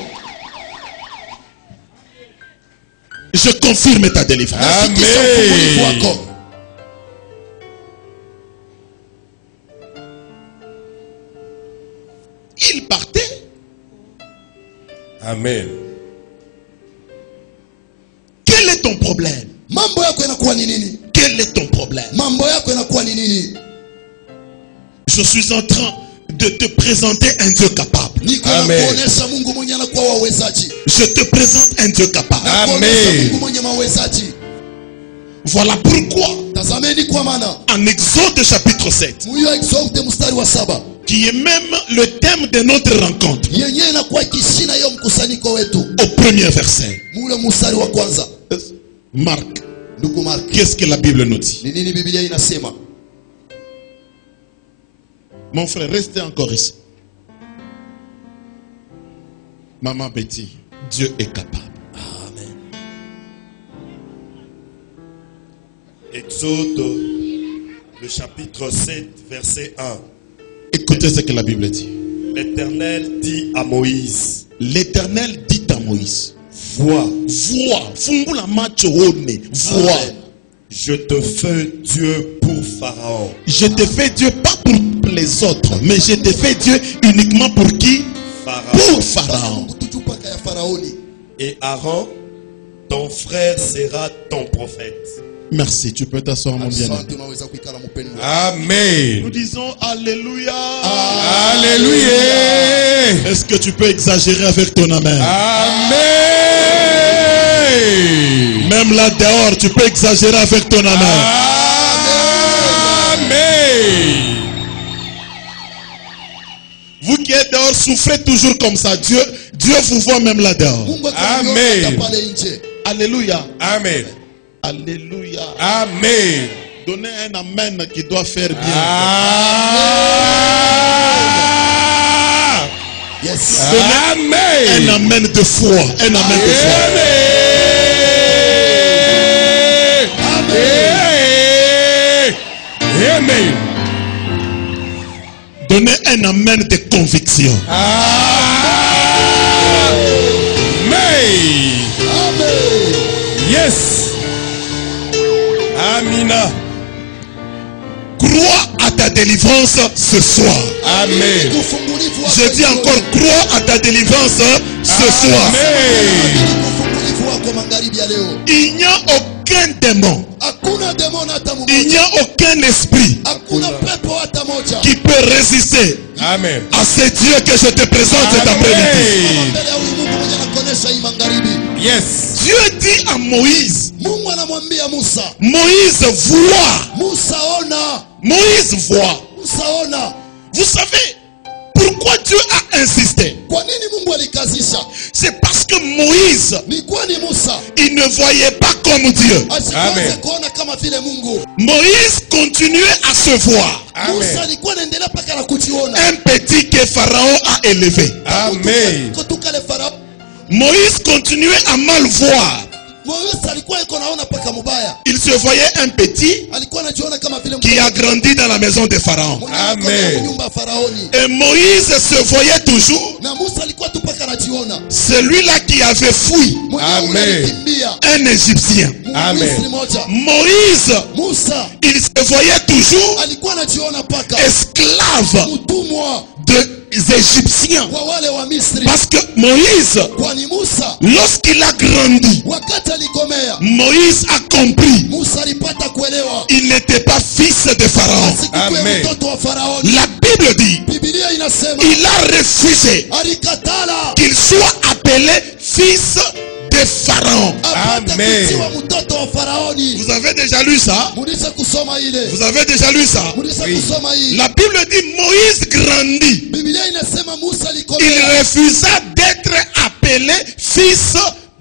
Je confirme ta délivrance. Hakikisha ufungulivu wako. Il partait. Amen. Quel est ton problème? Mambo yako yanakuwa ni nini? Quel est ton problème? Mambo yako yanakuwa ni nini? Je suis en train de te présenter un Dieu capable. Niko na Amen. kuonesha Mungu mwenye anakuwa wawezaji. Je te présente un Dieu capable. Na kuonesha Amen. Mungu mwenye mawezaji. Voilà pourquoi, Tazameni kwa maana en Exode chapitre 7, Muyo Exode mstari wa 7 qui est même le thème de notre rencontre, yenyewe inakuwa kishina hiyo mkusanyiko wetu. au premier verset, Mule mstari wa kwanza. Marc, Ndugu Mark, qu'est-ce que la Bible nous dit? ni nini Biblia inasema? Mon frère, restez encore ici. Maman Betty, Dieu est capable. Amen. Exode, le chapitre 7, verset 1. Écoutez ce que la Bible dit. L'Éternel dit à Moïse, L'Éternel dit à Moïse, vois, vois, fungula macho one, vois. Amen. je te fais Dieu pour Pharaon, Je te fais Dieu pas pour les autres, mais je te fais Dieu uniquement pour qui? Pharaon. Pour Pharaon. Mungu tutupaka ya Faraoni. Et Aaron, ton frère sera ton prophète. Merci, tu peux t'asseoir mon bien-aimé. Asante, unaweza kuikala mpendwa. Nous Amen. disons Alléluia. Alléluia. Est-ce que tu peux exagérer avec ton amen? Amen. Même là dehors, tu peux exagérer avec ton amen. Amen. Vous qui êtes dehors, souffrez toujours comme ça. Dieu vous voit même là dehors. Mungu Amen. ataniona pale nje. Alléluia. Amen. Alléluia. Amen. Donnez un amen qui doit faire bien. Ah. Yes. Un Amen. amen de foi. Un amen de foi. Amen. Amen. Donnez un amen de conviction. Amen. Amen. Yes. Amina. Crois à ta délivrance ce soir. Amen. Kufungulivu wako Je dis jioni. encore, crois à ta délivrance ce soir. Amen. Kufungulivu wako magharibi ya leo. Il n'y a aucun démon, Hakuna demoni hata il n'y mmoja. a aucun esprit Hakuna pepo hata moja. qui peut résister Amen. à ce Dieu que je te présente cet après-midi. Amen. Mbele ya huyu Mungu mwenye anakuonesha hii magharibi. Yes. Dieu dit à Moïse, Mungu anamwambia Musa, Moïse voit, Musa ona, Moïse voit. Musa ona. Vous savez, pourquoi Pourquoi Dieu a insisté? Kwa nini Mungu alikazisha? C'est parce que Moïse, Ni kwani Musa il ne voyait pas comme Dieu. asikuweze kuona kama vile Mungu. Moïse continuait à se voir. Musa alikuwa anaendelea paka na kujiona. Un petit que Pharaon a élevé. Amen. Kutoka le Farao. Moïse continuait à mal voir. Moïse alikuwa yuko naona paka mubaya. Il se voyait un petit Alikuwa anajiona kama vile qui a grandi dans la maison de Pharaon. Amen. Nyumba ya Faraoni. Et Moïse se voyait toujours Na Musa alikuwa tu paka anajiona. celui-là qui avait fui Amen. un Égyptien. Amen. Misri moja. Moïse, Musa il se voyait toujours alikuwa anajiona paka esclave mtumwa des Égyptiens. wa wale wa Misri. Parce que Moïse, Kwani Musa lorsqu'il a grandi, wakati alikomea, Moïse a compris Musa alipata kuelewa il n'était pas fils de Pharaon. asikuwe Amen. mtoto wa Faraoni. La Bible dit Biblia inasema il a refusé alikatala qu'il soit appelé fils de Pharaon. apate Amen. kuitiwa mtoto wa Faraoni. Vous avez déjà lu ça? Mudisha kusoma ile. Vous avez déjà lu ça? Mudisha Oui. kusoma hii. La Bible dit Moïse grandit. Biblia inasema Musa Il alikomea. refusa d'être appelé fils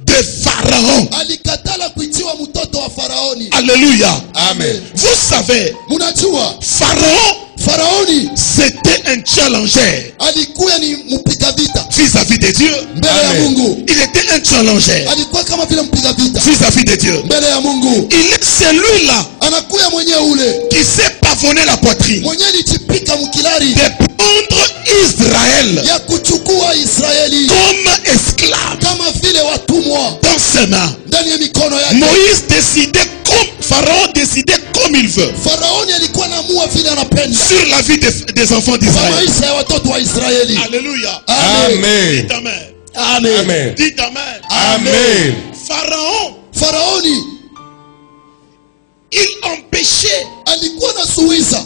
de Pharaon. Alikatala kuitiwa mtoto wa Faraoni. Alléluia. Amen. Vous savez, Munajua Pharaon, Faraoni c'était un challenger alikuwa ni mpiga vita vis-à-vis de Dieu. mbele ya Amen. Mungu. Il était un challenger Alikuwa kama vile mpiga vita vis-à-vis de Dieu. mbele ya Mungu. Il est celui-là Anakuya mwenye ule qui s'est pavonné la poitrine mwenye alichipika mkilari de prendre Israël ya kuchukua Israeli comme esclave kama vile watumwa dans ses mains. ndani ya mikono yake. Moïse décidait comme Pharaon décidait comme il veut Faraoni alikuwa anaamua vile anapenda sur la vie des enfants kwa d'Israël. maisha ya watoto wa Israeli. Alléluia. Amen. Dites amen. Amen. Amen. Dites amen. Amen. Pharaon, Faraoni il empêchait alikuwa anasuiza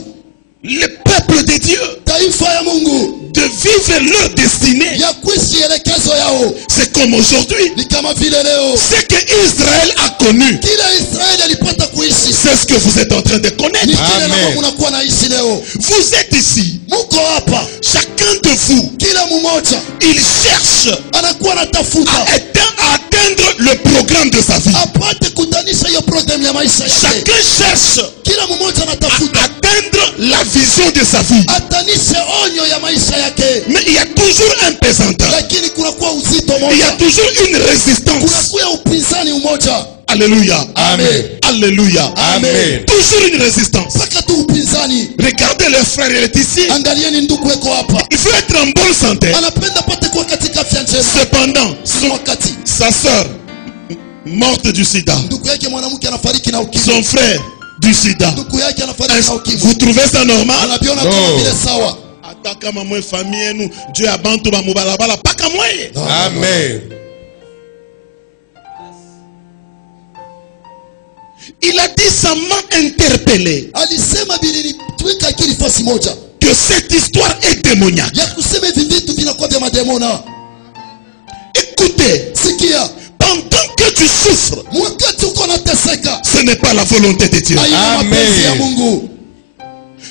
le peuple de Dieu taifa ya Mungu de vivre leur destinée. ya kuishi elekezo yao. C'est comme aujourd'hui. Ni kama vile leo Ce que Israël a connu, kila Israeli alipata kuishi c'est ce que vous êtes en train de ni connaître. kile Amen. namo munakuwa naishi leo. Vous êtes ici. Muko hapa, Chacun de vous, kila mmoja il cherche anakuwa anatafuta à atteindre le programme de sa vie. apate kutanisha hiyo program ya maisha yake. Chacun cherche Kila mmoja à anatafuta atteindre la vision de sa vie. atanishe onyo ya maisha yake, Mais il y a toujours un pesanteur. lakini kunakuwa uzito Il y a moja, toujours une résistance. kunakuwa upinzani umoja. Alléluia. Amen. Alléluia. Amen. Toujours une résistance. Saka tu upinzani. Regardez le frère, il est ici. Angalieni ndugu weko hapa, Il veut être en bonne santé. anapenda pate kuwa katika afya njema. Cependant, Wakati sa sœur morte du sida, ndugu yake mwanamke anafariki na ukimwi, son frère du sida, ndugu yake anafariki na ukimwi, vous trouvez ça normal? anaviona No. kama vile sawa. Ata kama mwe famille yenu Dieu abantu ba mubalabala paka mweye. Amen. Il a dit, ça m'a interpellé Alisema bilinitwika akili fasi moja que cette histoire est démoniaque. ya kusema hivi vitu vinakuwa vya mademona. Écoutez, Sikia, pendant que tu souffres, wakati uko nateseka, ce n'est pas la volonté de Dieu. haina Amen. mapenzi ya Mungu.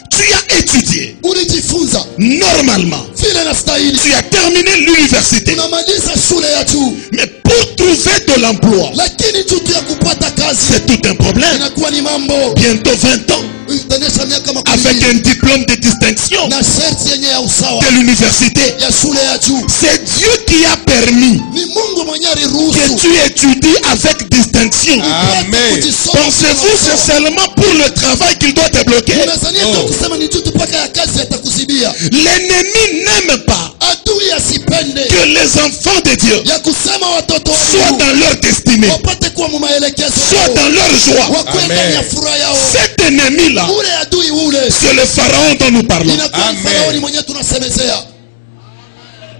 Tu as étudié Ulijifunza normalement. vile na stahili, Tu as terminé l'université. unamaliza shule ya juu, Mais pour trouver de l'emploi, lakini juu tu ya kupata kazi c'est tout un problème. inakuwa ni mambo. Bientôt 20 ans, Utanesha miaka avec makumi un diplôme de distinction na sherti yenye ya usawa de l'université. ya shule ya juu. C'est Dieu qui a permis Ni Mungu mwenye que aliruhusu tu étudies avec distinction. Amen. Pensez-vous c'est seulement pour le travail qu'il doit te bloquer? Unazania Oh. kusema ni juu tu paka ya kazi yatakuzibia. L'ennemi n'aime pas Adui asipende que les enfants de Dieu ya kusema watoto wa soient Mungu dans leur destinée, wapate kuwa mu maelekezo soient yao, dans leur joie. wakuwe ndani ya furaha yao. Cet ennemi-là, Ule adui ule c'est le pharaon dont nous parlons. inakuwa ni Amen. Faraoni mwenyewe tunasemezea.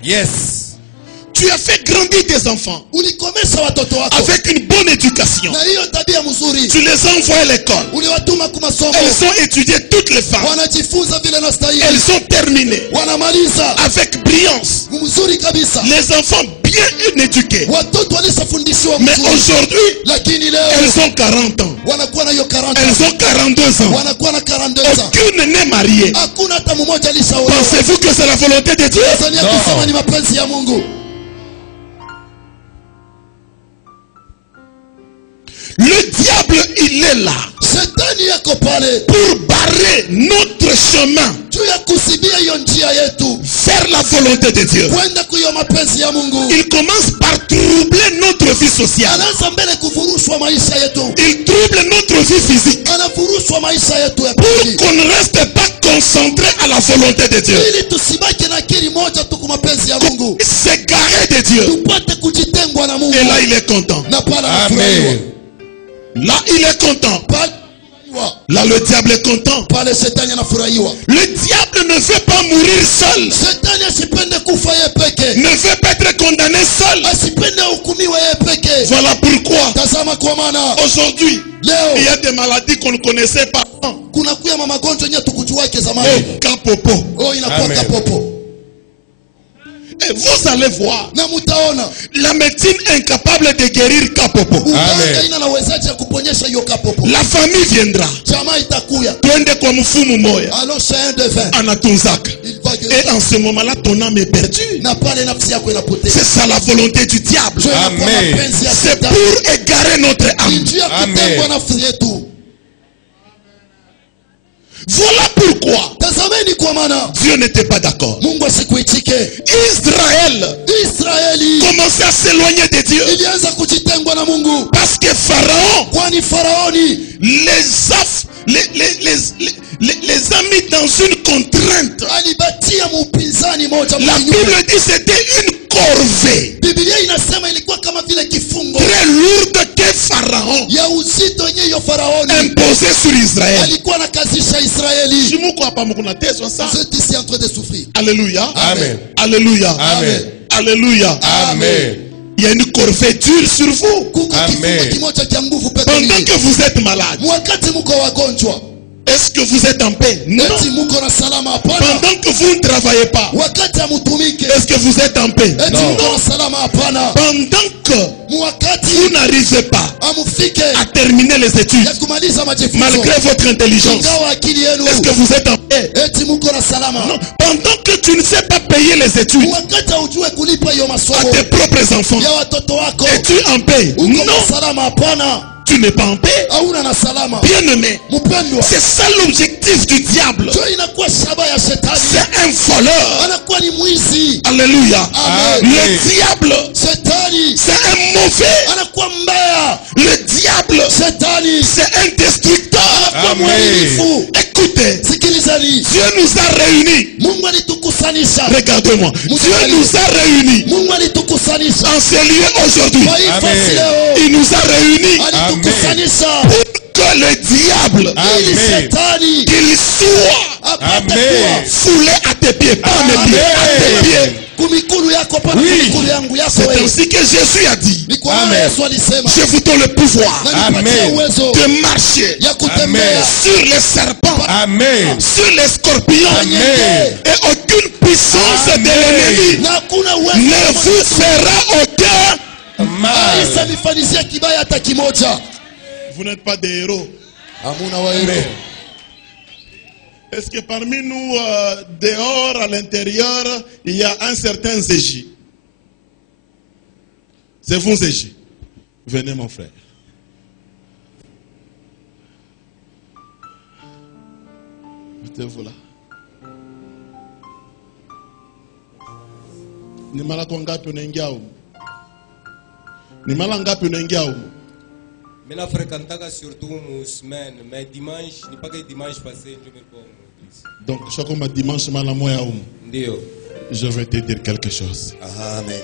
Yes. Tu Tu as fait grandir tes enfants Ulikomesha watoto wako avec une bonne éducation. na hiyo tabia mzuri. Tu les as envoyés à l'école. Uliwatuma kwa masomo. Elles ont étudié toutes les femmes. Wanajifunza vile nastahili. Elles ont terminé Wanamaliza avec brillance. mzuri kabisa. Les enfants bien éduqués. Watoto walishafundishwa Mais mzuri. aujourd'hui, Lakini leo elles ont 40 ans. wanakuwa na hiyo 40. Elles ont 42 ans. Wanakuwa na 42 ans. Aucune n'est mariée. Hakuna hata mmoja alishaolewa. Pensez-vous que c'est la volonté de Dieu? Tanzania kusema ni mapenzi ya Mungu. Le diable, il est là Shetani yako pale pour barrer notre chemin juu ya kusibia hiyo njia yetu vers la volonté de Dieu. kwenda kuyo mapenzi ya Mungu. Il commence par troubler notre vie sociale. Anaanza mbele kufurushwa maisha yetu. Il trouble notre vie physique Anafurushwa maisha yetu ya pour pili. qu'on ne reste pas concentré à la volonté de Dieu. Ili tusibaki na akili moja tu kwa mapenzi ya Mungu. S'égarer de Dieu. Tupate kujitengwa na Mungu. Et là, il est content. Na pale anafurahiwa. Amen. Là, il est content. Pale Là, le diable est content. pale shetani anafurahiwa. Le diable ne veut pas mourir seul. Shetani asipende kufa yeye peke. Ne veut pas être condamné seul. Asipende hukumiwa yeye peke. Voilà pourquoi, Tazama kwa maana aujourd'hui, il y leo a des maladies qu'on ne connaissait pas. kuna kuya magonjwa yenye tukujuake zamani. Oh, Kapopo. Oh, inakuwa Amen. kapopo. Et vous allez voir, Na mutaona la médecine incapable de guérir Kapopo. uganga ina nawezaje ya kuponyesha hiyo kapopo. La famille viendra. Jamaa itakuya. Twende kwa mfumu moya. Alors c'est un devin. Anatunzaka. Il va Et guérir. en ce moment-là, ton âme est perdue. Na pale nafsi yako inapotea. C'est ça la volonté du diable. Sio inakuwa Amen. mapenzi ya C'est shetani. pour égarer notre Ni âme. njia ya Amen. kutengwa nafsi yetu. Voilà pourquoi Tazameni kwa maana Dieu n'était pas d'accord. Mungu asikuitike. Israël Israeli commençait à s'éloigner de Dieu. ilianza kujitengwa na Mungu. Parce que Pharaon Kwani Faraoni les a mis dans une contrainte. alibatia mpinzani moja La mkinyume. Bible dit que c'était une corvée Biblia inasema ilikuwa kama vile kifungo très lourde que Pharaon ya uzito yenye hiyo Faraoni imposait sur Israël. alikuwa anakazisha Israeli. Shimuko hapa mukuna teso sa. Vous êtes ici en train de souffrir. Alléluia. Amen. Alléluia. Amen. Alléluia. Amen. Il y a une corvée dure sur vous. Kuko Amen. kifungo kimoja cha nguvu Pendant peponi. que vous êtes malade, Wakati muko wagonjwa, est-ce que vous êtes en paix? Non. eti muko na salama? Hapana. Pendant que vous ne travaillez pas, Wakati amutumike, est-ce que vous êtes en paix? eti Non. muko na salama? Hapana. Pendant que vous Wakati n'arrivez pas amufike à terminer les études, ya kumaliza majifunzo, malgré votre intelligence, ingawa akili yenu, est-ce que vous êtes en paix? eti muko na salama? Non. Pendant que tu ne sais pas payer les études Wakati ujue kulipa hiyo à masomo tes propres enfants, ya watoto wako, es-tu en paix? uko na Non, salama? Hapana. tu n'es pas en paix. Hauna na salama. Bien-aimé, Mpendwa, c'est ça l'objectif du diable. jo inakuwa shaba ya shetani. C'est un voleur. Anakuwa ni mwizi. Alléluia. Amen. Le diable, Shetani c'est un mauvais. anakuwa mbaya. Le diable, Shetani c'est un destructeur. anakuwa Amen. mharibifu. Écoutez, Sikilizani, Dieu nous a réunis. Mungu alitukusanisha. Regardez-moi. Dieu nous a réunis Mungu alitukusanisha. en ce lieu aujourd'hui. Kwa hii Amen. fasi leo Il nous a réunis alitukusanisha pour que le diable, ili Amen. shetani qu'il soit apate Amen. kuwa foulé à tes pieds. Pas à mes pieds, à tes pieds. kumikulu yako pana Oui. kumikulu yangu yako C'est wewe. ainsi que Jésus a dit. Ni kwa maana Amen. Yesu alisema Je vous donne le pouvoir na nipatie Amen. uwezo de marcher ya kutembea sur les serpents, Amen. sur les scorpions, Amen. et aucune puissance Amen. de l'ennemi na hakuna uwezo ne vous fera aucun. Mal. aisanifanyizia kibaya hata kimoja. Vous n'êtes pas des héros. Hamuna waero. Est-ce que parmi nous, dehors, à l'intérieur, il y a un certain Zéji? C'est vous, Zéji. Venez, mon frère. Mettez-vous là. Ni mara kwa ngapi unaingia humu? Ni mara ngapi unaingia humu? Mimi na fréquentaka surtout mu semaine, mais dimanche, ni paka dimanche passé ndio nilikuwa mu église. Donc, chaque dimanche, mara moya humu. Ndio. Je vais te dire quelque chose. Amen.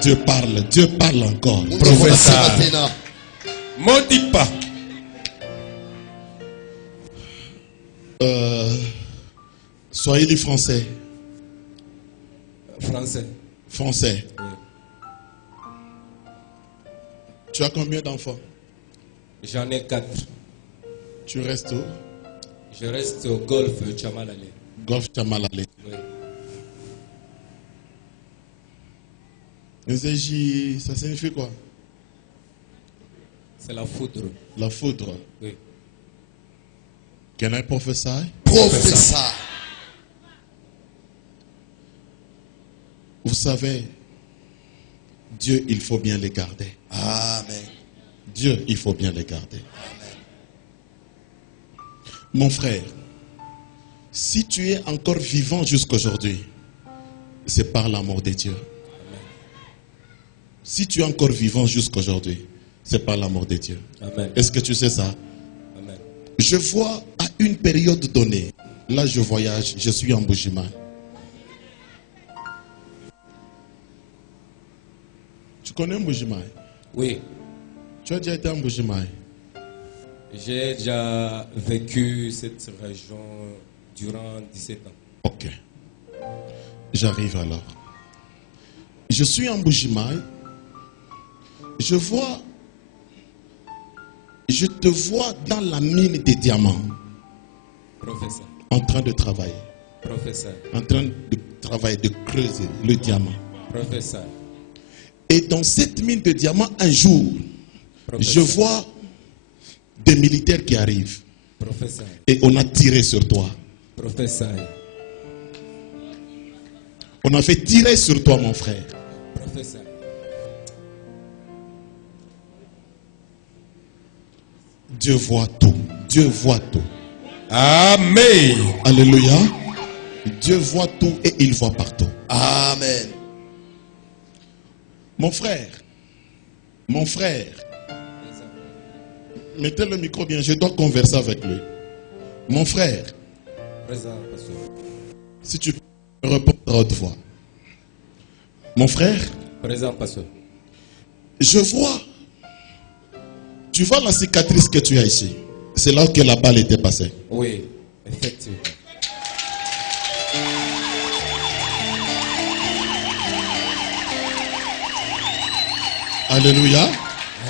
Dieu parle encore. Mungu Professeur. anasema tena. Maudit pas. Swahili français. Français. Français. Oui. Tu as combien d'enfants? J'en ai 4. Tu restes où? Je reste au golf Chamalale. Golf Chamalale. Oui. Nzeji, ça signifie quoi? C'est la foudre. La foudre. Oui. Can I prophesy? Prophesy. Vous savez, Dieu, il faut bien les garder. Amen. Dieu, il faut bien les garder. Mon frère, si tu es encore vivant jusqu'aujourd'hui, c'est par l'amour de Dieu. Si tu es encore vivant jusqu'aujourd'hui, c'est par l'amour de Dieu. Amen. Est-ce que tu sais ça? Amen. Je vois à une période donnée, là je voyage, je suis en Bujimaï. Tu connais Bujimaï? Oui. Tu as déjà été en Bujimaï? J'ai déjà vécu cette région durant 17 ans. Ok. J'arrive alors. Je suis en Bujimaï. Je te vois dans la mine des diamants. Professeur. En train de travailler. Professeur. En train de travailler, de creuser le diamant. Professeur. Et dans cette mine de diamants, un jour, Professeur. je vois des militaires qui arrivent. Professeur. Et on a tiré sur toi. Professeur. On a fait tirer sur toi, mon frère. Professeur. Dieu voit tout. Dieu voit tout. Amen. Alléluia. Dieu voit tout et il voit partout. Amen. Mon frère, mettez le micro bien, je dois converser avec lui. Mon frère, Présent, pasteur. si tu peux répondre à haute voix. Mon frère, Présent, pasteur. je vois, tu vois la cicatrice que tu as ici. C'est là que la balle était passée. Oui, effectivement. Alléluia.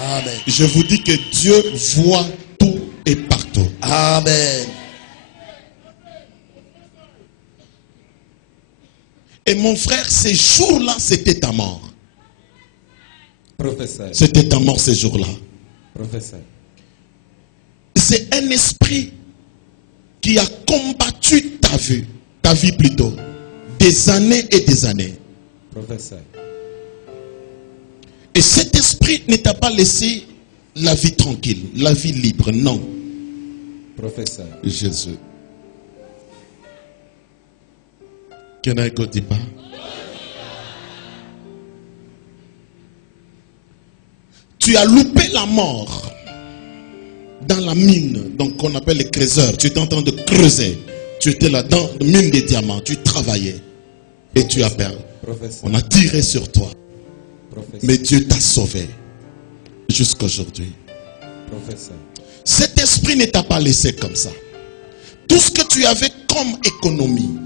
Amen. Je vous dis que Dieu voit tout et partout. Amen. Et mon frère, ces jours-là, c'était ta mort. Professeur. C'était ta mort ces jours-là. Professeur. C'est un esprit qui a combattu ta vie plutôt, des années et des années. Professeur. Et cet esprit ne t'a pas laissé la vie tranquille, la vie libre, non. Professeur. Jésus. Can I go deeper? Tu as loupé la mort dans la mine, donc qu'on appelle les creuseurs. Tu étais en train de creuser. Tu étais là dans la mine des diamants. Tu travaillais et tu as perdu. Professeur. On a tiré sur toi. Professeur. Mais Dieu t'a sauvé jusqu'aujourd'hui. Professeur. Cet esprit ne t'a pas laissé comme ça. Tout ce que tu avais comme économie,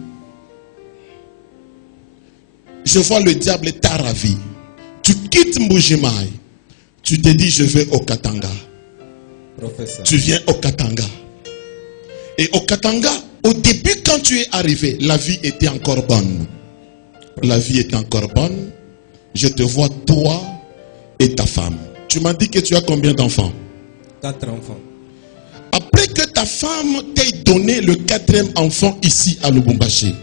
je vois le diable t'a ravi. Tu quittes Mbujimaï. Tu te dis, je vais au Katanga. Professeur. Tu viens au Katanga. Et au Katanga, au début, quand tu es arrivé, la vie était encore bonne. La vie est encore bonne. Je te vois, toi et ta femme. Tu m'as dit que tu as combien d'enfants? 4 enfants. Après que ta femme t'ait donné le 4e enfant ici à Lubumbashi,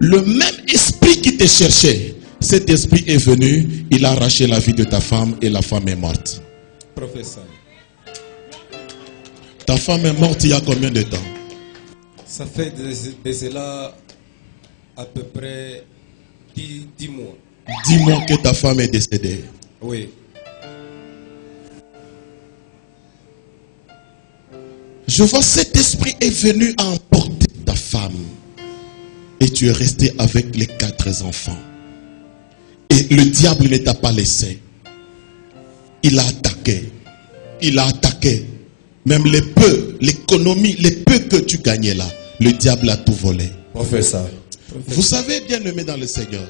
le même esprit qui te cherchait, cet esprit est venu, il a arraché la vie de ta femme et la femme est morte. Professeur. Ta femme est morte il y a combien de temps? Ça fait de cela à peu près 10 mois. 10 mois que ta femme est décédée. Oui. Je vois cet esprit est venu à emporter ta femme. Et tu es resté avec les 4 enfants. Et le diable ne t'a pas laissé. Il a attaqué. Il a attaqué. Même les peu, l'économie, les peu que tu gagnais là, le diable a tout volé. Professeur. Vous savez, bien aimé dans le Seigneur,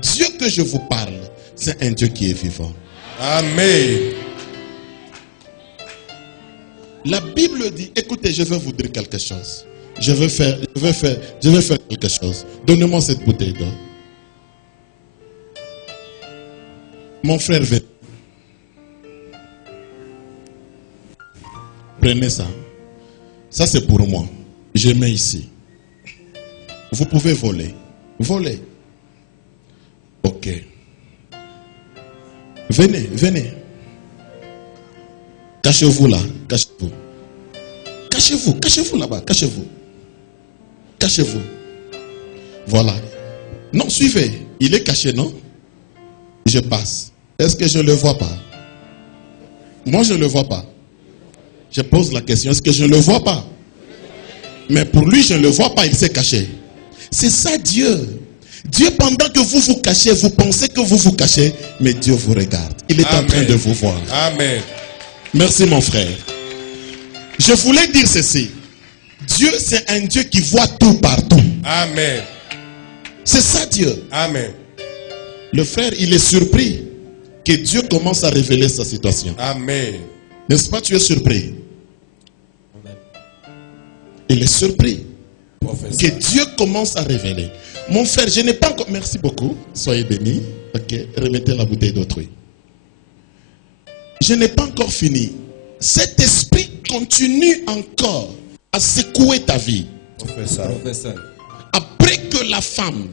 Dieu que je vous parle, c'est un Dieu qui est vivant. Amen. La Bible dit, écoutez, je vais vous dire quelque chose. Je vais faire quelque chose. Donnez-moi cette bouteille d'eau. Mon frère, venez. Prenez ça. Ça, c'est pour moi. Je mets ici. Vous pouvez voler. Voler. Ok. Venez, venez. Cachez-vous là. Cachez-vous. Cachez-vous. Cachez-vous là-bas. Cachez-vous. Cachez-vous. Voilà. Non, suivez. Il est caché, non? Je passe. Est-ce que je ne le vois pas? Moi, je ne le vois pas. Je pose la question, est-ce que je ne le vois pas? Mais pour lui, je ne le vois pas, il s'est caché. C'est ça Dieu. Dieu, pendant que vous vous cachez, vous pensez que vous vous cachez, mais Dieu vous regarde. Il est en train de vous voir. Amen. Merci mon frère. Je voulais dire ceci. Dieu, c'est un Dieu qui voit tout partout. Amen. C'est ça Dieu. Amen. Le frère, il est surpris que Dieu commence à révéler sa situation. Amen. N'est-ce pas, tu es surpris? Il est surpris que Dieu commence à révéler. Mon frère, je n'ai pas encore... Merci beaucoup. Soyez bénis. Ok, remettez la bouteille d'autrui. Je n'ai pas encore fini. Cet esprit continue encore à secouer ta vie. Professeur. Après que la femme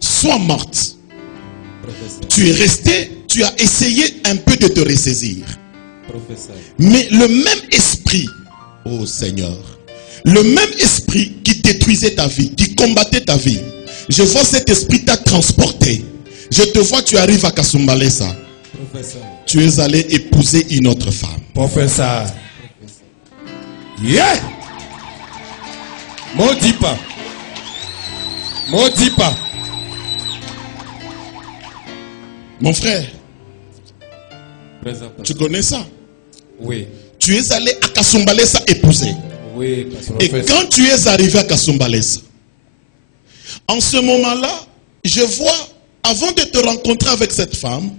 soit morte, tu es resté, tu as essayé un peu de te ressaisir. Mais le même esprit, oh Seigneur, le même esprit qui détruisait ta vie, qui combattait ta vie, je vois cet esprit t'a transporté. Je te vois, tu arrives à Kasumbalesa. Tu es allé épouser une autre femme. Professeur. Yeah! Maudit pas. Maudit pas. Mon frère, tu connais ça? Oui. Tu es allé à Kasumbalesa épouser. Oui, et quand tu es arrivé à Kasumbalesa, en ce moment-là, je vois, avant de te rencontrer avec cette femme,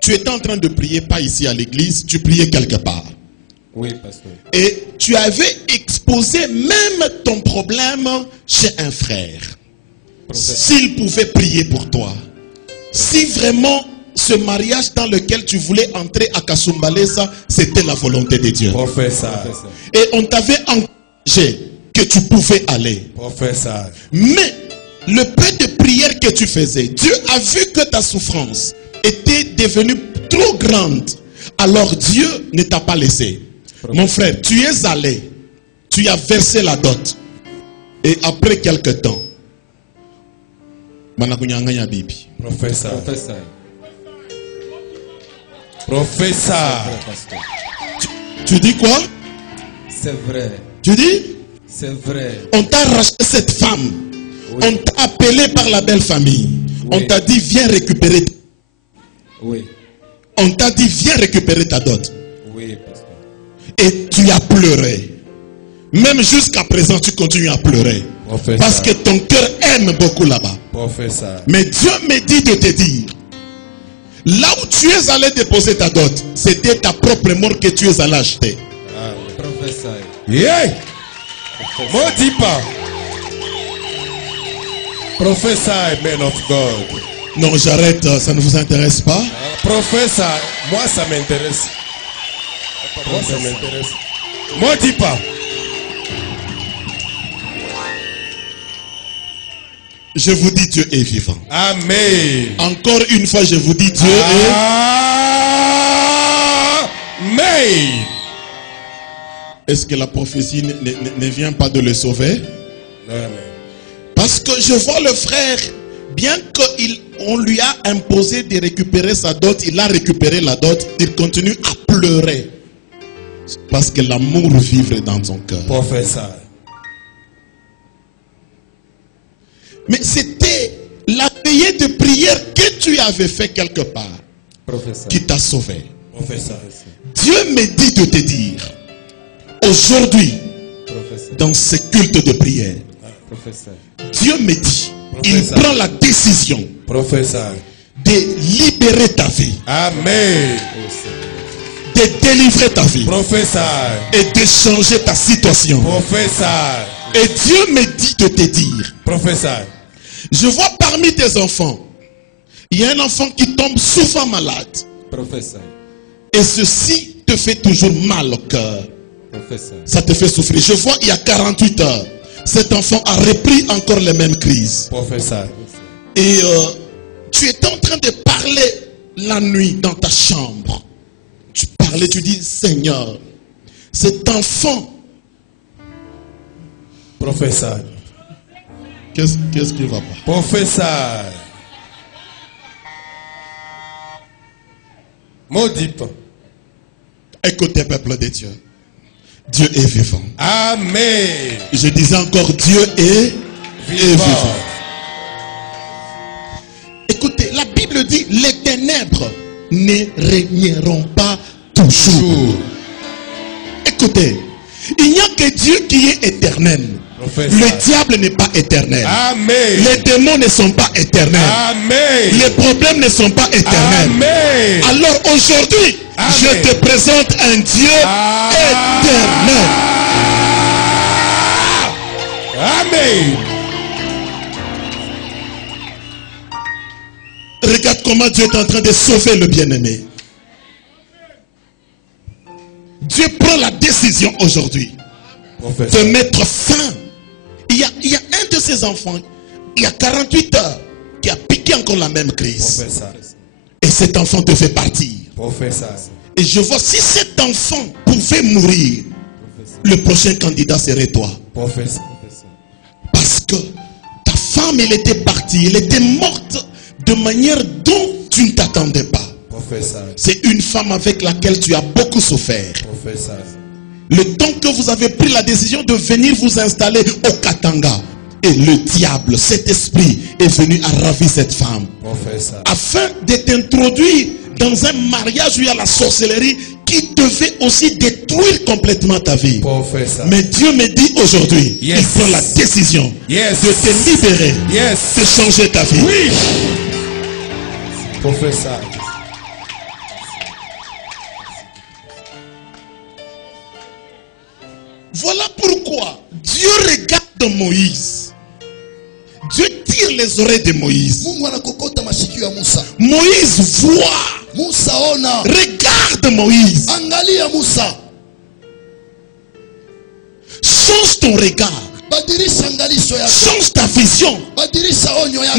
tu étais en train de prier, pas ici à l'église, tu priais quelque part. Oui, pasteur. Et tu avais exposé même ton problème chez un frère. S'il pouvait prier pour toi. Si vraiment ce mariage dans lequel tu voulais entrer à Kasumbalesa, c'était la volonté de Dieu. Professeur. Et on t'avait encouragé que tu pouvais aller. Professeur. Mais le peu de prière que tu faisais, Dieu a vu que ta souffrance était devenue trop grande. Alors Dieu ne t'a pas laissé. Mon frère, tu es allé, tu as versé la dot. Et après quelque temps, Professeur. Professeur. Tu dis quoi? C'est vrai. Tu dis? C'est vrai. On t'a racheté cette femme. Oui. On t'a appelé par la belle famille. Oui. On t'a dit viens récupérer. Oui. On t'a dit viens récupérer ta dot. Oui, pasteur. Et tu as pleuré. Même jusqu'à présent, tu continues à pleurer. Professeur. Parce que ton cœur aime beaucoup là-bas. Professeur. Mais Dieu me dit de te dire, là où tu es allé déposer ta dot, c'était ta propre mort que tu es allé acheter. Ah, professeur. Yeah. Maudit pas. Professeur, man of God. Non, j'arrête, ça ne vous intéresse pas? Professeur, moi ça m'intéresse. Moi ça m'intéresse. Maudit pas. Je vous dis, Dieu est vivant. Amen. Encore une fois, je vous dis, Dieu est... Amen. Est-ce que la prophétie ne vient pas de le sauver? Amen. Parce que je vois le frère, bien qu'on lui a imposé de récupérer sa dot, il a récupéré la dot, il continue à pleurer. Parce que l'amour vivre dans son cœur. Professeur. Mais c'était la veillée de prière que tu avais fait quelque part. Professeur. Qui t'a sauvé. Professeur. Dieu me dit de te dire, aujourd'hui, dans ce culte de prière, Professeur. Dieu me dit, il prend la décision, Professeur, de libérer ta vie. Amen. de délivrer ta vie Professeur. et de changer ta situation. Professeur. Et Dieu me dit de te dire, Professeur. je vois parmi tes enfants, il y a un enfant qui tombe souvent malade. Professeur. Et ceci te fait toujours mal au cœur. Professeur. Ça te fait souffrir. Je vois, il y a 48 heures, cet enfant a repris encore les mêmes crises. Professeur. Et tu étais en train de parler la nuit dans ta chambre. Tu parlais, tu dis, Seigneur, cet enfant, Professeur. qu'est-ce qui va pas? Professeur. Maudit. Écoutez, peuple de Dieu. Dieu est vivant. Amen. Je disais encore, Dieu est vivant. Écoutez, la Bible dit, les ténèbres ne régneront pas toujours. Écoutez, il n'y a que Dieu qui est éternel. Professeur. Le diable n'est pas éternel. Amen. Les démons ne sont pas éternels. Amen. Les problèmes ne sont pas éternels. Amen. Alors aujourd'hui, Amen. je te présente un Dieu éternel. Amen. Regarde comment Dieu est en train de sauver le bien-aimé. Dieu prend la décision aujourd'hui de Professeur. mettre fin. Il y a un de ses enfants, il y a 48 heures, qui a piqué encore la même crise. Professeur. Et cet enfant devait partir. Professeur. Et je vois, si cet enfant pouvait mourir, le prochain candidat serait toi. Professeur. Parce que ta femme, elle était partie, elle était morte de manière dont tu ne t'attendais pas. Professeur. C'est une femme avec laquelle tu as beaucoup souffert. Professeur. Le temps que vous avez pris la décision de venir vous installer au Katanga, et le diable, cet esprit, est venu à ravir cette femme. Professeur. Afin de t'introduire dans un mariage où il y a la sorcellerie qui devait aussi détruire complètement ta vie. Professeur. Mais Dieu me dit aujourd'hui, Yes. il prend la décision Yes. de te libérer, Yes. de changer ta vie. Oui. Professeur. Voilà pourquoi Dieu regarde Moïse. Dieu tire les oreilles de Moïse. Mungu anakokota masikio ya Musa. Moïse voit. Musa ona. Regarde Moïse. Angalia Musa. Change ton regard. Badirisha angalisho yako. Change ta vision. Badirisha onyo yako.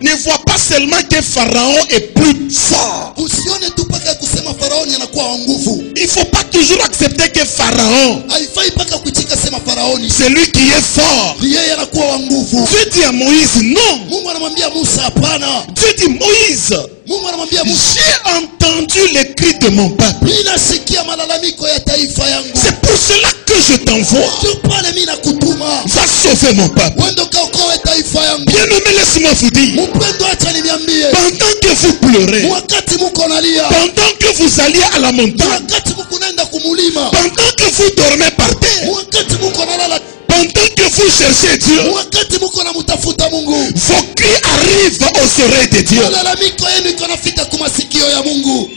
Ne vois pas seulement que Pharaon est plus fort. Usione tu paka kusema Faraoni anakuwa wa nguvu. Il ne faut pas toujours accepter que Pharaon, Haifai paka kuchika sema Faraoni. c'est lui qui est fort. Ni yeye anakuwa wa nguvu. Dieu dit à Moïse, non. Mungu anamwambia Musa hapana. Dieu dit, Moïse, Mungu anamwambia Musa, j'ai entendu les cris de mon peuple. ninasikia malalamiko ya taifa yangu. C'est pour cela que je t'envoie. Tu pale mimi nakutuma. Va sauver mon peuple. Wendo kaokoe taifa yangu. Bien-aimé, laisse-moi vous dire, Mpendo acha niambie. pendant que vous pleurez, Wakati muko nalia. pendant que vous alliez à la montagne, Wakati muko naenda kumulima. pendant que vous dormez par terre, Wakati muko nalala. pendant que vous cherchez Dieu, Wakati muko namutafuta Mungu. vos cris arrivent aux oreilles de Dieu. Malalamiko yenu iko nafika kwa masikio ya Mungu.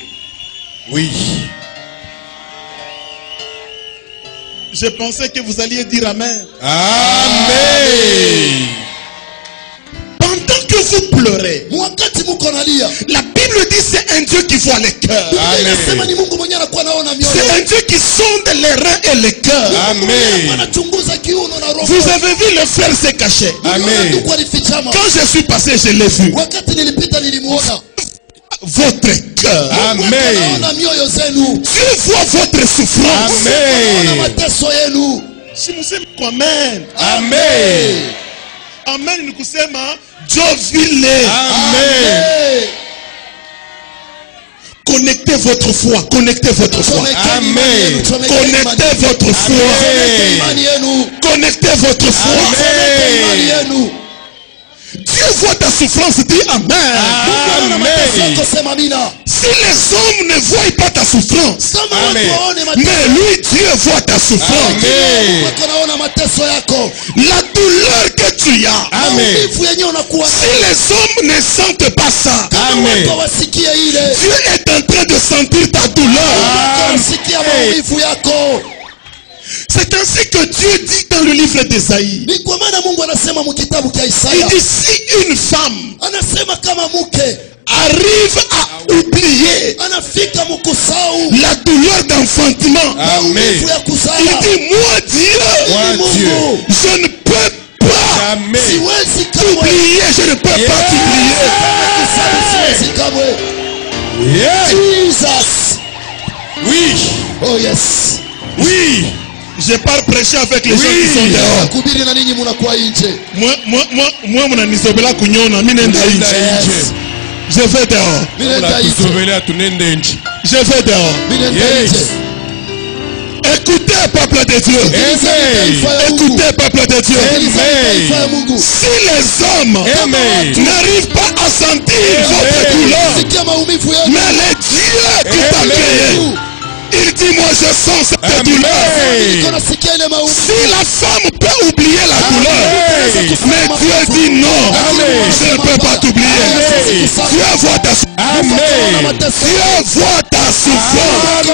Oui. Je pensais que vous alliez dire Amen. Amen. Pendant que vous pleurez, Wakati muko nalia. la Bible dit c'est un Dieu qui voit les cœurs. Biblia Amen. inasema ni Mungu mwenyewe anakuwa anaona C'est mioyo. un Dieu qui sonde les reins et les cœurs. Amen. Anachunguza kiuno na roho. Vous avez vu le frère se cacher. Amen. Ndugu alifichama. Quand je suis passé, je l'ai vu. Wakati nilipita nilimuona. Votre cœur. Amen. Anaona mioyo zenu. Dieu voit votre souffrance. Anaona Amen. mateso yenu. Si nous sommes Amen. Amen. Amen ni kusema Dieu vile. Amen. Connectez votre foi. Connectez votre foi. Amen. Connectez votre foi. Connectez votre foi. Amen. Dieu voit ta souffrance. Dis Amen. Amen. Si les hommes ne voient pas ta souffrance, Amen. mais lui, Dieu voit ta souffrance. Amen. La douleur que tu as. Amen. Si les hommes ne sentent pas ça, Amen. Dieu est en train de sentir ta douleur. maumivu yako. C'est ainsi que Dieu dit dans le livre d'Ésaïe. Ni kwa maana Mungu anasema mu kitabu cha Il Isaya. dit si une femme Anasema kama mke arrive à oublier anafika mkusau la douleur d'enfantement, maumivu ya kuzaa. il dit moi Dieu, Mungu, je ne peux pas Jamais. siwezi kamwe t'oublier, je ne peux pas t'oublier. siwezi kamwe. Yeah. Jesus. Oui. Oh yes. Oui. Je pars prêcher avec les gens qui sont dehors. Kubiri na ninyi mnakuwa nje. Moi mnanisobela kunyona, mimi nenda nje. Yes. Je vais dehors. Mimi nenda nje. Tusovelea tunende nchi. Je vais dehors. Mimi nenda Yes. nje. Écoutez, peuple de Dieu. Écoutez, peuple de Dieu. Si les hommes n'arrivent pas à sentir votre douleur, mais les dieux qui t'ont créé, il dit moi je sens cette douleur. Si la femme peut oublier la douleur, mais Dieu dit non, je ne peux pas t'oublier. Dieu voit ta souffrance. Dieu voit ta souffrance.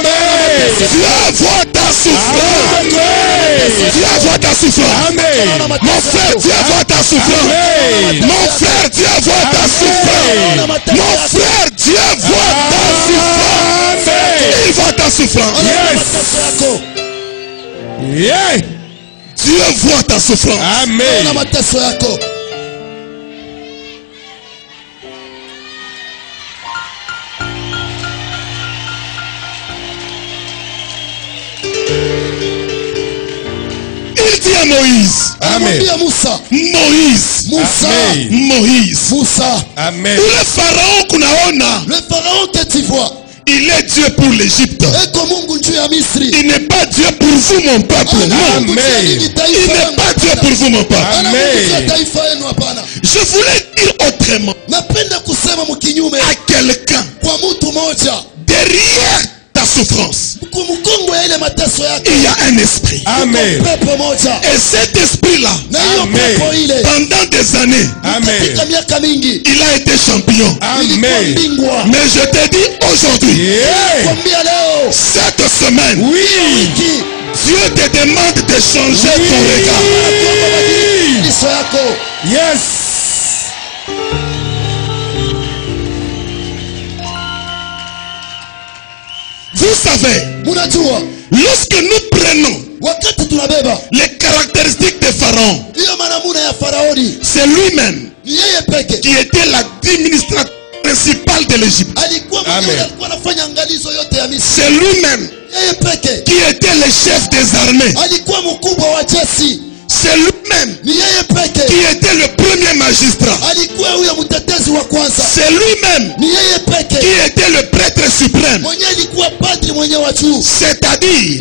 Dieu voit ta souffrance. Dieu voit ta souffrance. Mon frère, Dieu voit ta souffrance. Mon frère, Dieu voit ta souffrance. Mon frère, Dieu voit ta souffrance. Il voit ta souffrance. Yeah. Dieu voit ta souffrance. Amen. Il dit à Moïse. Amen. Moïse. Amen. Moïse. Amen. Le pharaon kunaona, Le pharaon que tu vois, il est Dieu pour l'Égypte. Il n'est pas Dieu pour vous, mon peuple. Non. Amen. Il n'est pas Dieu pour vous, mon peuple. Amen. Je voulais dire autrement à quelqu'un, derrière ta souffrance, il y a un esprit. Amen. Et cet esprit-là, pendant des années, il a été champion. Amen. Mais je te dis aujourd'hui, Yeah. cette semaine, Oui. Dieu te demande de changer ton regard. Yes. Vous savez, lorsque nous prenons les caractéristiques de Pharaon, c'est lui-même qui était l'administrateur principal de l'Égypte. C'est lui-même qui était le chef des armées. C'est lui-même qui était le premier magistrat. C'est lui-même qui était le prêtre suprême. C'est-à-dire,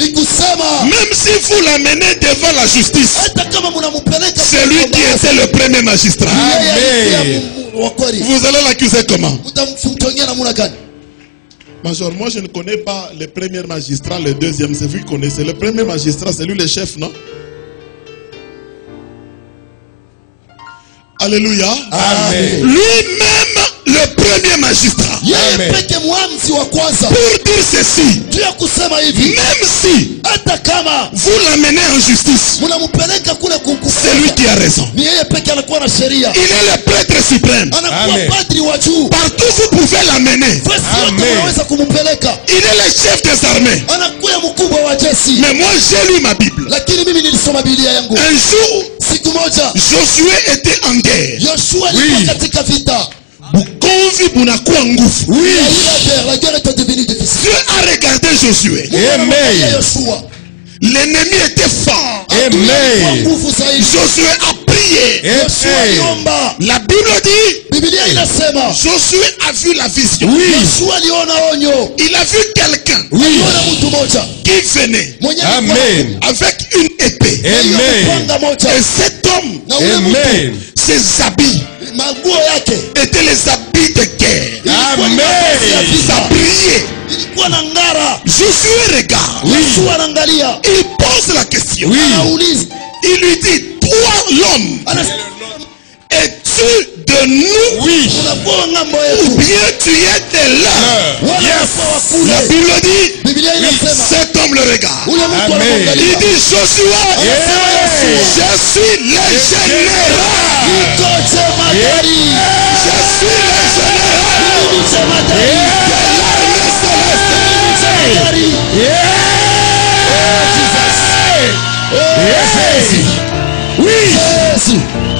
même si vous l'amenez devant la justice, c'est lui qui était le premier magistrat. Amen. Vous allez l'accuser comment? Major, moi je ne connais pas le premier magistrat, le deuxième, c'est vous qui connaissez. Le premier magistrat, c'est lui le chef, non? Alléluia. Amen. Lui-même le premier magistrat. Amen. Pour dire ceci, même si vous l'amenez en justice, c'est lui qui a raison. Il est le prêtre suprême. Amen. Partout vous pouvez l'amener. Il est le chef des armées. Mais moi j'ai lu ma Bible. Un jour, Josué était en guerre. Oui. Bukonvi bunakuwa nguvu. Oui. Dieu a regardé Josué. Amen. L'ennemi était fort. Amen. Josué a prié. Amen. La Bible dit, Josué a vu la vision. Oui. Il a vu quelqu'un Oui. qui venait Amen. avec une épée. Amen. Et cet homme, Amen. ses habits étaient les habits de guerre. Amen. Ça brillait. Josué regarde. Il pose la question. Oui. Il lui dit, toi l'homme, es-tu au-dessus de nous. Oui. unakuwa ngambo Ou yetu, bien tu es de là. wala Yes. unakuwa La wakule. Bible dit, Biblia inasema cet homme le regarde. ule mtu Amen. anamwangalia. Il dit, Joshua, je suis le général. Iko jemadari. Je suis le général Mimi jemadari. de l'armée céleste. Jemadari. Oui. Yesu.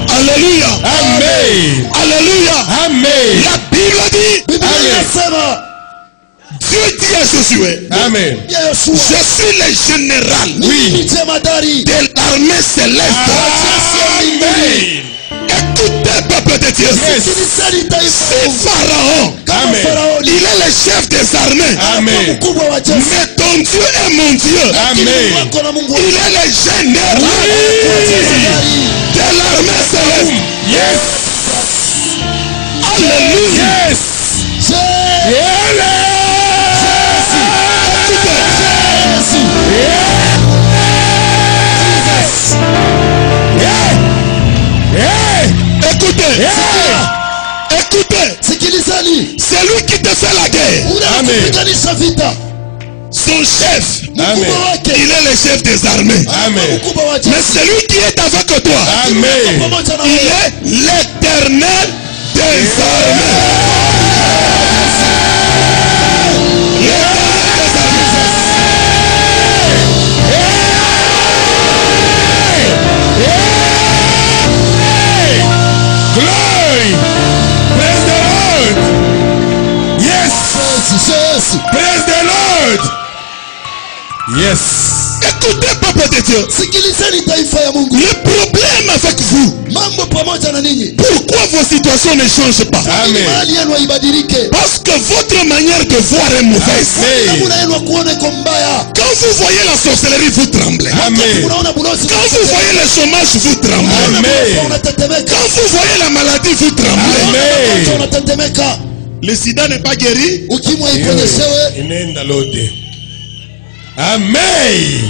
Alléluia. Amen. Alléluia. Amen. La Bible dit, Biblia Amen. inasema Dieu dit à Josué, Amen. ya Yoshua, je suis le général mimi jemadari de l'armée céleste. Amen. Écoutez, peuple de Dieu. Yes. Sikilisani taifa Si la Mungu. Pharaon, Kama Amen. Faraoni il est le chef des armées, Amen. mkubwa wa jeshi, mais ton Dieu est mon Dieu. lakini Amen. wako na Mungu Il est le général jemadari. de l'armée céleste. Yes. Alléluia. Yes. Écoutez, écoutez, Sikilizani, c'est lui qui te fait la guerre. ule Amen. anakupiganisha vita, Son chef, mkubwa wake, il est le chef des armées. Amen. mkubwa wa Mais jeshi, celui qui est avec toi, Amen. pamoja na il wewe, est l'éternel des armées. L'éternel des armées. Glory. Praise the Lord. Yes. Yesu. Praise the Lord. Yes. Écoutez, peuple de Dieu, Sikilizeni taifa ya Mungu, le problème avec vous, mambo pamoja na ninyi, pourquoi vos situations ne changent pas? ili Amen. mahali yenu haibadilike, Parce que votre manière de voir est mauvaise. Amen. namna yenu ya kuona iko mbaya. Quand vous voyez la sorcellerie, vous tremblez. Wakati Amen. unaona bulozi, Quand vous voyez le chômage, vous tremblez. Amen. unatetemeka, Quand vous voyez la maladie, vous tremblez. Amen. unatetemeka, Le sida n'est pas guéri. ukimwa iponyeshewe. Inaenda lote. Amen.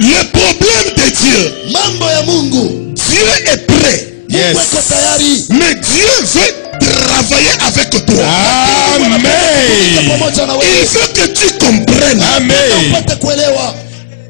Le problème de Dieu, Mambo ya Mungu, Dieu est prêt. Yes. Mungu iko tayari, Mais Dieu veut travailler avec toi. Amen. pamoja na Il wewe, veut que tu comprennes. Amen. upate kuelewa,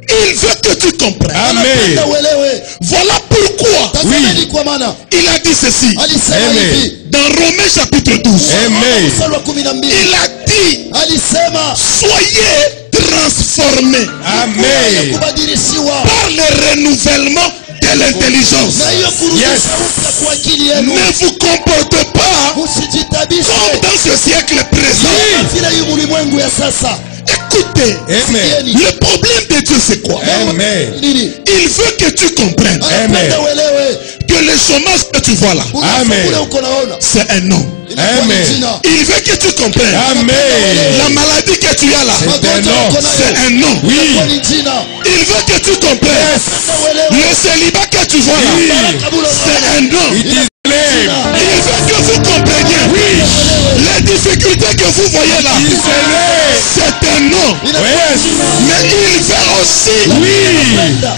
Il veut que tu comprennes. Amen. na uelewe. Voilà pourquoi Tazameni kwa maana il a dit ceci. alisema Amen. hivi, Dans Romains chapitre 12, Amen. mstari wa 12, il a dit, alisema soyez transformés Amen. kubadilishiwa par le renouvellement de l'intelligence. na hiyo kurudisha Yes. upya kwa akili yenu, Ne vous comportez pas usijitabishe comme dans ce siècle présent. vile hii ulimwengu ya sasa. Écoutez, Amen. le problème de Dieu c'est quoi? Amen. Nini? Il veut que tu comprennes Anapenda uelewe, que le chômage que tu vois là, Amen. ule uko naona c'est un nom. inakuwa ni Amen. jina. Il veut que tu comprennes Amen. la maladie que tu as là, un nom. c'est un nom. Inakuwa Oui. ni jina. Il veut que tu comprennes Anapenda uelewe, le célibat que tu vois là, Oui. c'est un nom. It is name. Il veut que vous compreniez les difficultés que vous voyez là, It is a name. c'est un nom. Yes. Mais il veut aussi Oui.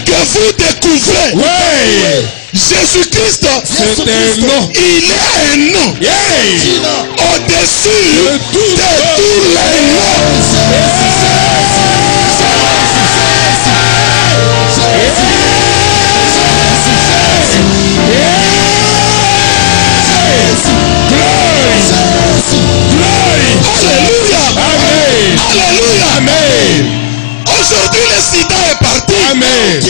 que vous découvrez Oui. Jésus-Christ, C'est un nom. il est un nom Yeah. jina. au-dessus De tout de tous les noms. Alléluia. Amen. Alléluia. Amen. Aujourd'hui, le sida est parti. Amen.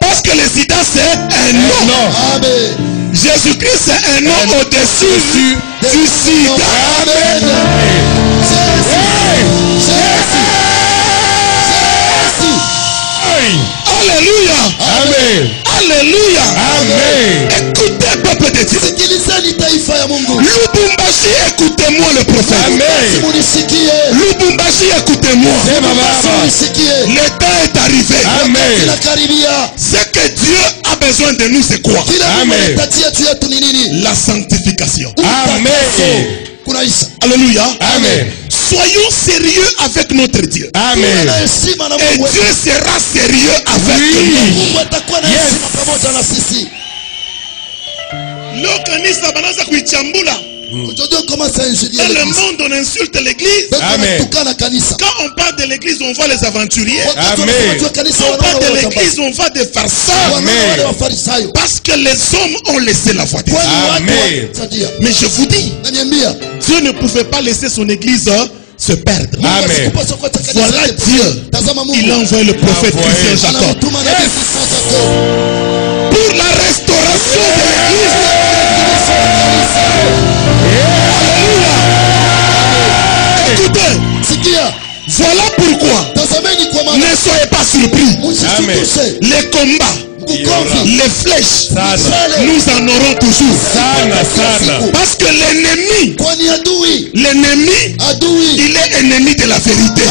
Parce que le sida, c'est un nom. Non. Amen. Jésus-Christ, c'est un nom au-dessus du sida. Amen. Hey. Alléluia. Amen. Alléluia. Amen. Écoutez, peuple de Dieu. Sikilizeni taifa ya Mungu, Lubumbashi, écoutez-moi le prophète. Amen. munisikie, Lubumbashi, écoutez-moi. Sema baba. munisikie, Le temps est arrivé. Amen. tunakaribia. Ce que Dieu a besoin de nous, c'est quoi? Kila Mungu Amen. anahitaji yetu yetu ni nini? La sanctification. Amen. Kunaisha. Alléluia. Amen. Soyons sérieux avec notre Dieu. Amen. Na heshima na Et Mungu wetu. Dieu sera sérieux avec Oui. nous. Mungu atakuwa na Yes. heshima pamoja na sisi. Le kanisa banaza kuichambula. Aujourd'hui, on commence à injurier Dans le l'église. monde, on insulte l'église. Amen. Quand on parle de l'église, on voit les aventuriers. Amen. Quand on parle de l'église, on voit des farceurs. Amen. Parce que les hommes ont laissé la voie de Dieu. Amen. Mais je vous dis, Dieu ne pouvait pas laisser son église se perdre. Amen. Voilà Dieu. Il a envoyé le prophète Christian Jacob pour la restauration de l'église. Écoutez, voilà pourquoi ne soyez pas surpris. Les combats, les flèches, nous en aurons toujours. Parce que l'ennemi, il est ennemi de la vérité.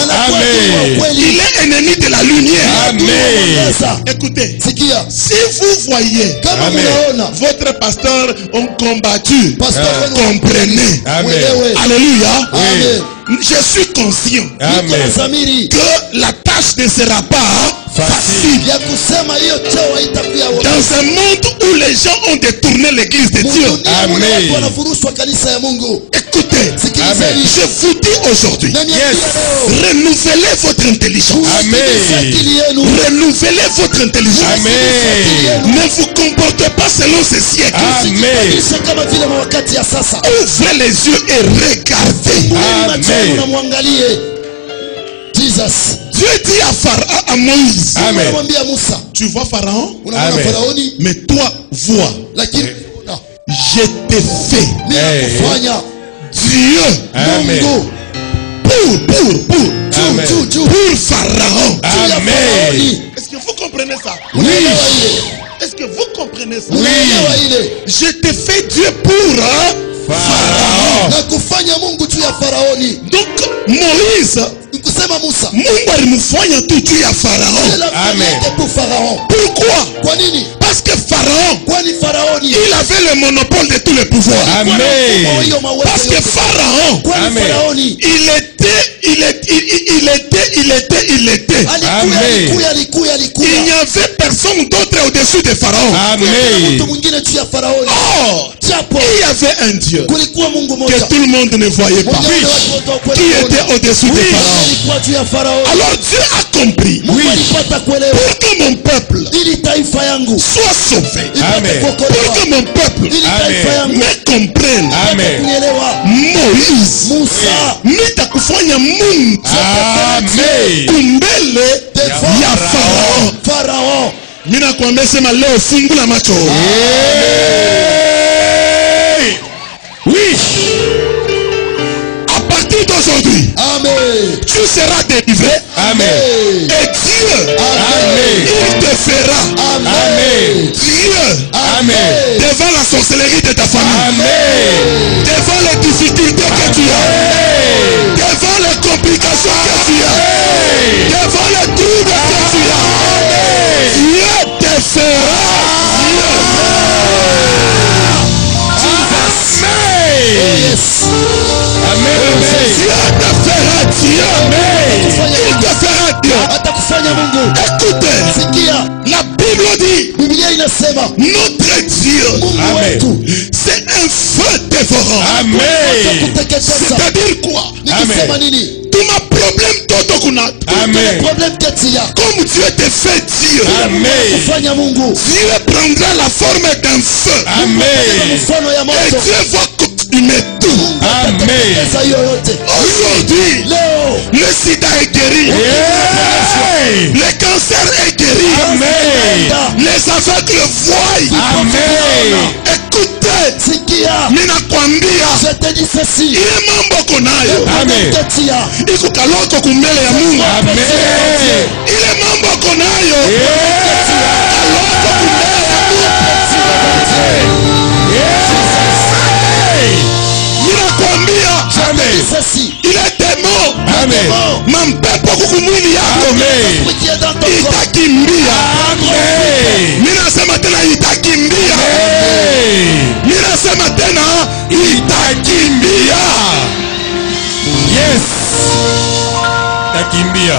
Il est ennemi de la lumière. Écoutez, si vous voyez votre pasteur ont combattu, comprenez. Alléluia. Je suis conscient que la tâche ne sera pas facile. Dans un monde où les gens ont détourné l'église de Dieu. Écoutez, je vous dis aujourd'hui, renouvelez votre intelligence. Renouvelez votre intelligence. Ne vous comportez pas selon ce siècle. Ouvrez les yeux et regardez. Dieu dit à Moïse, tu vois Pharaon, mais toi vois, je t'ai fait Dieu pour Pharaon. Est-ce que vous comprenez ça? Oui. Est-ce que vous comprenez ça? Je t'ai fait Dieu pour Pharaon. Donc Moïse, Mungu alimfanya tu juu ya Pharaon. Pourquoi? Parce que Pharaon, il avait le monopole de tous les pouvoirs. Parce que Pharaon, il était. Il n'y avait personne d'autre au-dessus de Pharaon. Or, il y avait un Dieu que tout le monde ne voyait pas, qui était au-dessus de Pharaon. Alors Dieu a compris pour que mon peuple soit sauvé, pour que mon peuple me comprenne. Moïse nitakufanya Mungu kumbele ya Pharaon. Mina kwambia sema leo fungula macho. Oui. À partir d'aujourd'hui, tu seras délivré. Et Dieu, il te fera. Dieu, devant la sorcellerie de ta famille, devant les difficultés que tu as, devant les complications que tu as, devant les troubles que tu as, Dieu te fera. Dieu te fera Dieu. Il te fera Dieu. Écoutez, la Bible dit, notre Dieu, c'est un feu dévorant. C'est-à-dire quoi? Tout ma problème comme Dieu te fait Dieu, Dieu prendra la forme d'un feu. Et Dieu va continuer tout. Aujourd'hui, le sida est guéri. Le cancer est guéri. Les aveugles voient. Écoutez, ninakwambia ile mambo konayo iko kaloko kumbele ya Mungu. Ile mambo konayo kaloko kumbele ya Mungu. Ninakwambia ile demo mampepo kukumwili yako itakimbia. Ninasema tena itakimbia. Ninasema tena itakimbia. Yes. Itakimbia.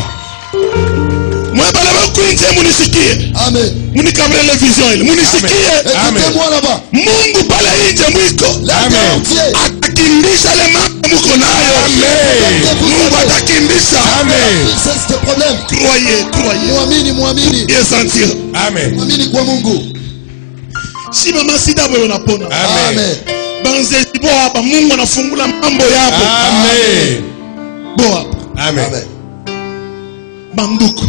Mwebala wakuinje Munishikie. Amen. Munikabrele vision ile. Munishikie. Écoutez-moi là-bas. Mungu pale nje mwiko. Amen. Atakimbisha le mambo mko nayo. Amen. Mungu atakimbisha. Amen. C'est ce problème. Croyez. Muamini. Et sentir. Amen. Muamini kwa Mungu. Si mama sida boyo napona. Amen. Banze boa ba Mungu anafungula mambo yako. Amen. Boa. Amen. Banduku.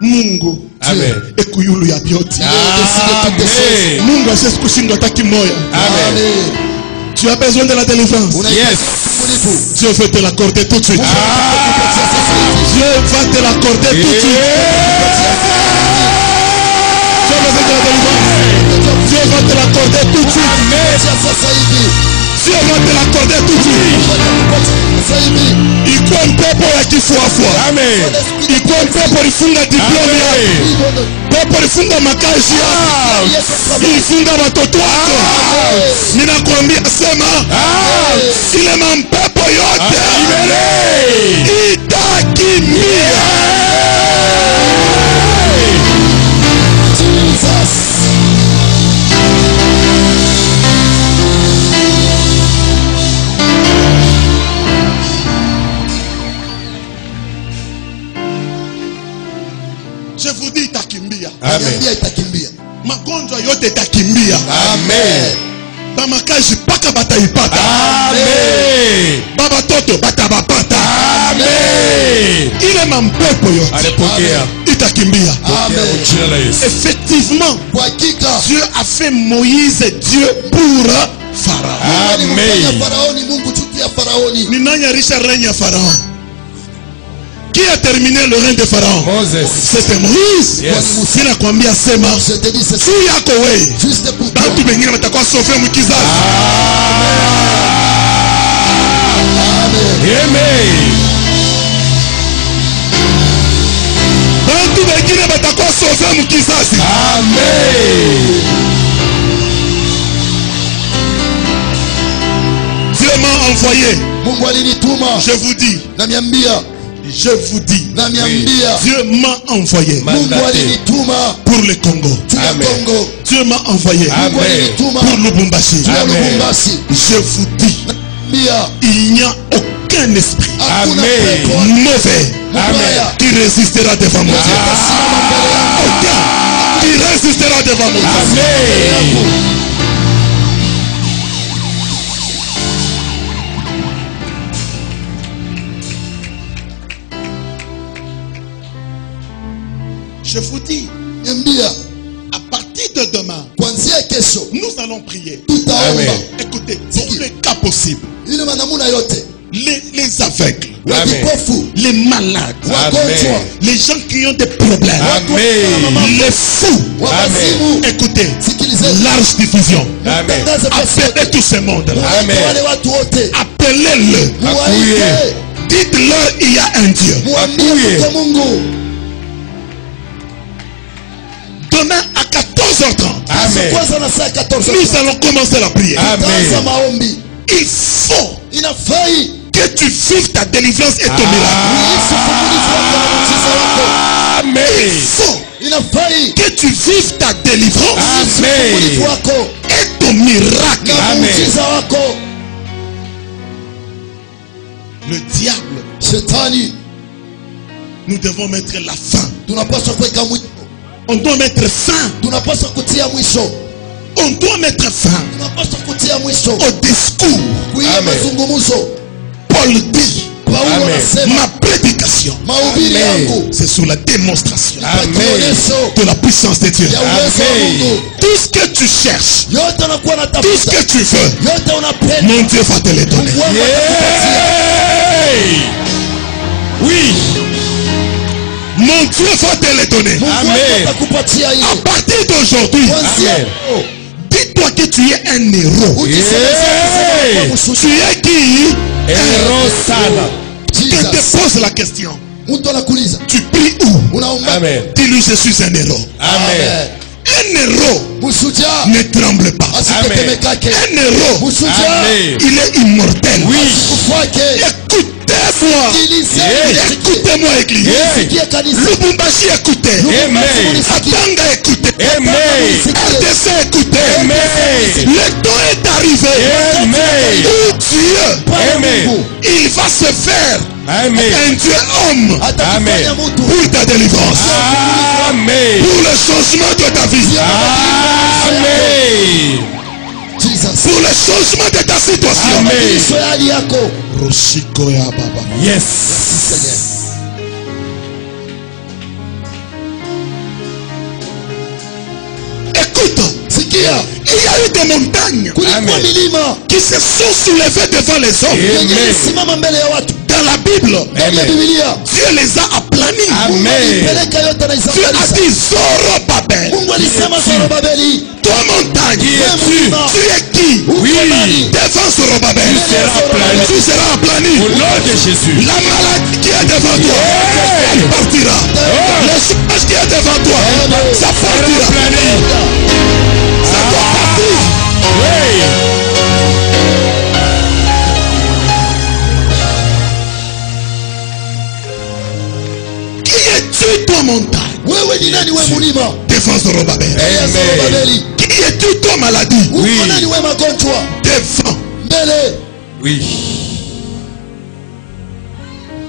Mungu. Amen. Ekuyulu ya bioti. Amen. Mungu asesi kushindwa hata kimoya. Amen. Tu as besoin de la délivrance. Yes. Dieu veut te l'accorder tout de suite. Dieu va te l'accorder tout de suite. Tu as besoin de la délivrance. Dieu va te l'accorder tout de suite. Dieu va te l'accorder tout de suite. Ikuwe mpepo ya kifuafua. Amen. Ikuwe mpepo ifunga diploma yako. Pepo ifunga makazi yako. Ifunga watoto wako. Ninakwambia sema. Ile mampepo yote. Itakimbia. Je vous dis itakimbia. Amen. Magonjwa yote itakimbia. Amen. Bamakazi paka bataipata. Amen. Baba toto batabapata. Amen. Ile mampepo yote Alipokea. itakimbia. Amen. Effectivement, Kwa hakika Dieu a fait Moïse Dieu pour Pharaon. Amen. Faraoni, Mungu juu ya Faraoni. Ni nani alisha règne ya Pharaon? Qui a terminé le règne de Pharaon? Moses. C'était Moïse. Yes. Sinakwambia sema Je te dis c'est tu yako wewe. juste pour toi. Bantu bengine batakuwa sauver mkizazi. Amen. Bantu bengine batakuwa sauver mkizazi. Amen. Dieu m'a envoyé. Mungu alinituma. Je vous dis. Namiambia. Je vous dis. Namiambia. Dieu m'a envoyé Mungu alinituma. pour le Congo. Tu la Amen. Congo. Dieu m'a envoyé Mungu alinituma. pour Lubumbashi. Tu la Amen. Lubumbashi. Je vous dis, Namiambia. il n'y a aucun esprit Hakuna Amen. pepo mauvais mbaya qui résistera devant mon Dieu. atasimama mbele yako. Aucun qui résistera devant mon Dieu. Amen. Je vous dis, Niambia. à partir de demain, Kuanzia kesho nous allons prier. tutaomba. Amen. Écoutez, pour les cas possibles, Ile manamuna yote. les aveugles, Wakipofu. les malades, Wagonjwa. les gens qui ont des problèmes, Amen. les fous. Wabazimu. Écoutez, Sikilizeni. large diffusion. Amen. Tangaze pasi Appelez yote. tout ce monde-là. Amen. Wale watu wote. Appelez-le. Muwaite. Dites-leur il y a un Dieu. Mwambie Akuye. kwa Mungu. Demain à 14h30, Amen. Kwanza na saa 14. nous allons commencer la prière. Taanza Amen. maombi. Il faut Inafai que tu vives ta délivrance et ton miracle. uishi ufungulivu wako na muujiza wako. Il Amen. faut Inafai que tu vives ta délivrance ufungulivu Amen. wako et ton miracle. na Amen. muujiza wako. Le diable, Shetani nous devons mettre la fin. tunapaswa kuweka mwisho. On doit mettre fin. Tunapaswa kutia mwisho. On doit mettre fin Tunapaswa kutia mwisho. au discours. Kuia Amen. mazungumzo. Paul dit, Paulo Amen. anasema ma prédication, mahubiri Amen. yangu c'est sous la démonstration Amen. maonyesho de la puissance de Dieu. ya uwezo wa Amen. Mungu. Tout ce que tu cherches, Yote unakuwa tout ce natafuta, que tu veux, yote unapenda, mon Dieu va te les donner. Mungu wako atakupatia. Yeah. Oui. Mon Dieu va te les donner. Mungu wako Amen. atakupatia À ile. partir d'aujourd'hui, Kuanzia Amen. leo, dis-toi que tu es un héros. ujisemeze kusema kwa Tu mshujaa. es qui? Héros sana. Quand te Jesus. pose la question, Mtu anakuuliza, tu pries où? unaomba? Amen. Dis-lui, je suis un héros. Amen. Un héros Mshujaa ne tremble pas. asitetemekake. Un héros, Mshujaa Amen. il est immortel. Oui. kufake. Écoutez Écoutez-moi. Écoutez-moi, église. Lubumbashi, écoutez. Atanga, écoutez. RDC, écoutez. Le temps est arrivé où Dieu, il va se faire un Dieu homme pour ta délivrance. Amen. Pour le changement de ta vie. Amen. Pour le changement de ta situation. Amen. Yes. Écoute, il y a eu des montagnes qui se sont soulevées devant les hommes. Dans la Bible, Dieu les a aplanis. Dieu a dit Zorobabel. Toi montagne, tu es qui? Devant Zorobabel, tu seras aplani. Au nom de Jésus. La maladie qui est devant toi, elle partira. Le chômage qui est devant toi, ça partira. Ça doit partir. Qui es-tu, toi montagne? Devant Zorobabel. Qui es-tu, toi maladie? Devant. Oui.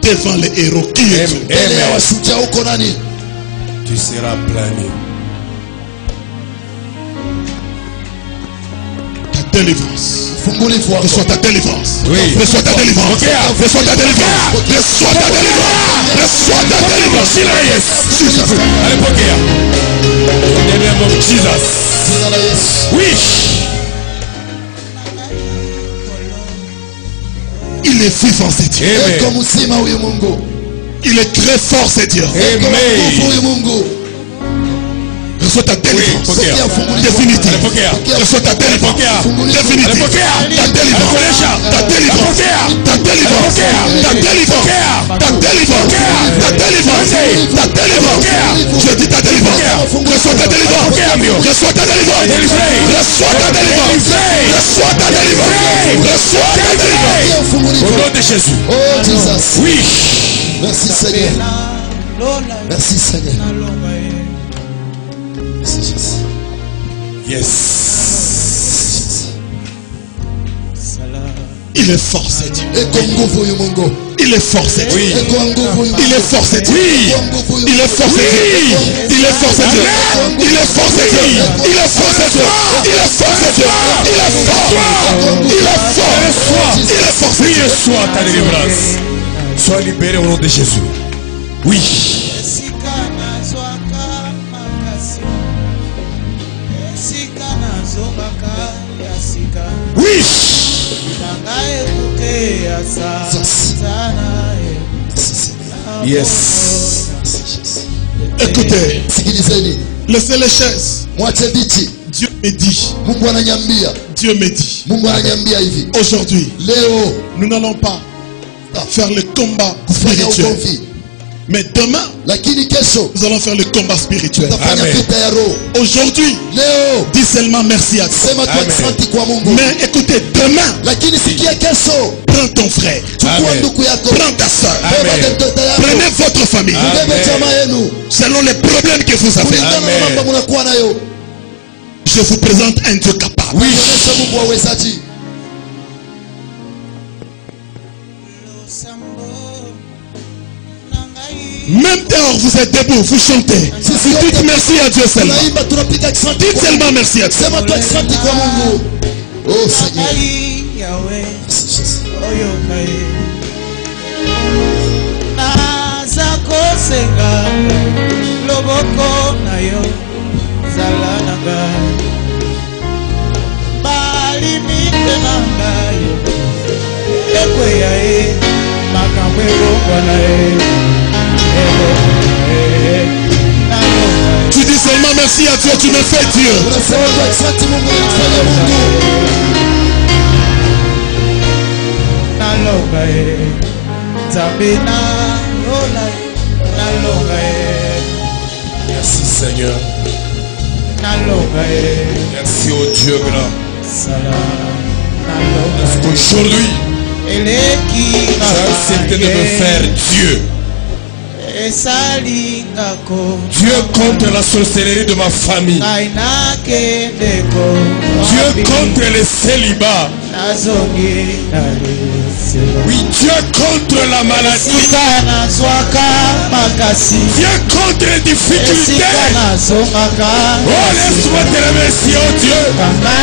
Devant les héros. Qui es-tu? Tu seras plané. Ta délivrance. Reçois ta délivrance. Reçois ta délivrance. Reçois ta délivrance. Reçois ta délivrance. Reçois ta délivrance. Allez, pokea. In the name of Jesus. Oui. Il est vivant, c'est Dieu. Il est très fort, c'est Dieu. Reçois ta délivrance définitive. Reçois ta délivrance définitive. Ta délivrance. Ta délivrance. Ta délivrance. Ta délivrance. Ta délivrance. Ta délivrance. Ta délivrance. Je dis ta délivrance. Reçois ta délivrance. Reçois ta délivrance. Reçois ta délivrance. Reçois ta délivrance. Reçois ta délivrance. Au nom de Jésus. Oh Jesus. Oui. Merci Seigneur. Merci Seigneur. Merci Jésus. Yes. Il est fort, c'est Dieu. Et Congo voyons Mongo. Il est fort, c'est Dieu. Oui. Et Congo voyons. Il est fort, c'est Dieu. Oui. Il est fort, c'est Dieu. Il est fort, c'est Dieu. Il est fort, c'est Dieu. Il est fort, c'est Dieu. Il est fort, c'est Dieu. Il est fort. Il est fort. Il est fort, c'est Oui, Dieu. reçois ta délivrance. Sois libéré au nom de Jésus. Oui. Oui. Yes. Écoutez, Sikilizeni. laissez les chaises. Mwache viti. Dieu me dit, Mungu ananiambia. Dieu me dit, Mungu ananiambia hivi. aujourd'hui, Leo nous n'allons pas faire le combat kufanya spirituel. ugomvi. Mais demain, Lakini kesho nous allons faire le combat spirituel. tutafanya Amen. vita ya roho. Aujourd'hui, Leo dis seulement merci à Dieu. sema tu Amen. asante kwa Mungu. Mais écoutez, demain, Lakini sikia kesho. prends ton frère, Chukua Amen. ndugu yako. prends ta soeur, Beba Amen. mtoto yako. prenez votre famille, Bebe Amen. jamaa yenu. selon les problèmes que vous avez. Kulingana na Amen. mambo mnakuwa nayo. Je vous présente un Dieu capable. Oui. Onyesha Mungu awezaji. Même dehors, vous êtes debout, vous chantez. Vous dites merci à Dieu seulement. Tunaimba tunapiga asante Dites kwa seulement merci à Dieu. Sema tu asante kwa Mungu. Oh Seigneur. Merci Jésus. nazakosenga loboko na yo zala na ngai balimite na ngai ekweya ye makambo ekokwa na ye Tu dis seulement merci à Dieu, tu me fais Dieu. Unasema tu asante Mungu unamfanya Mungu. nalonga ye nzambe na yola nalonga ye Merci Seigneur. nalonga ye Merci au Dieu grand. sala nalonga Aujourd'hui, eleki J'ai accepté de me faire Dieu. esalingako Dieu contre la sorcellerie de ma famille. ngai nakendeko Dieu contre le célibat. nazongi nalesela Oui, Dieu contre la maladie. esika nazwaka makasi Dieu contre les difficultés. esika nazongaka Oh, laisse-moi te remercier, oh Dieu, kanga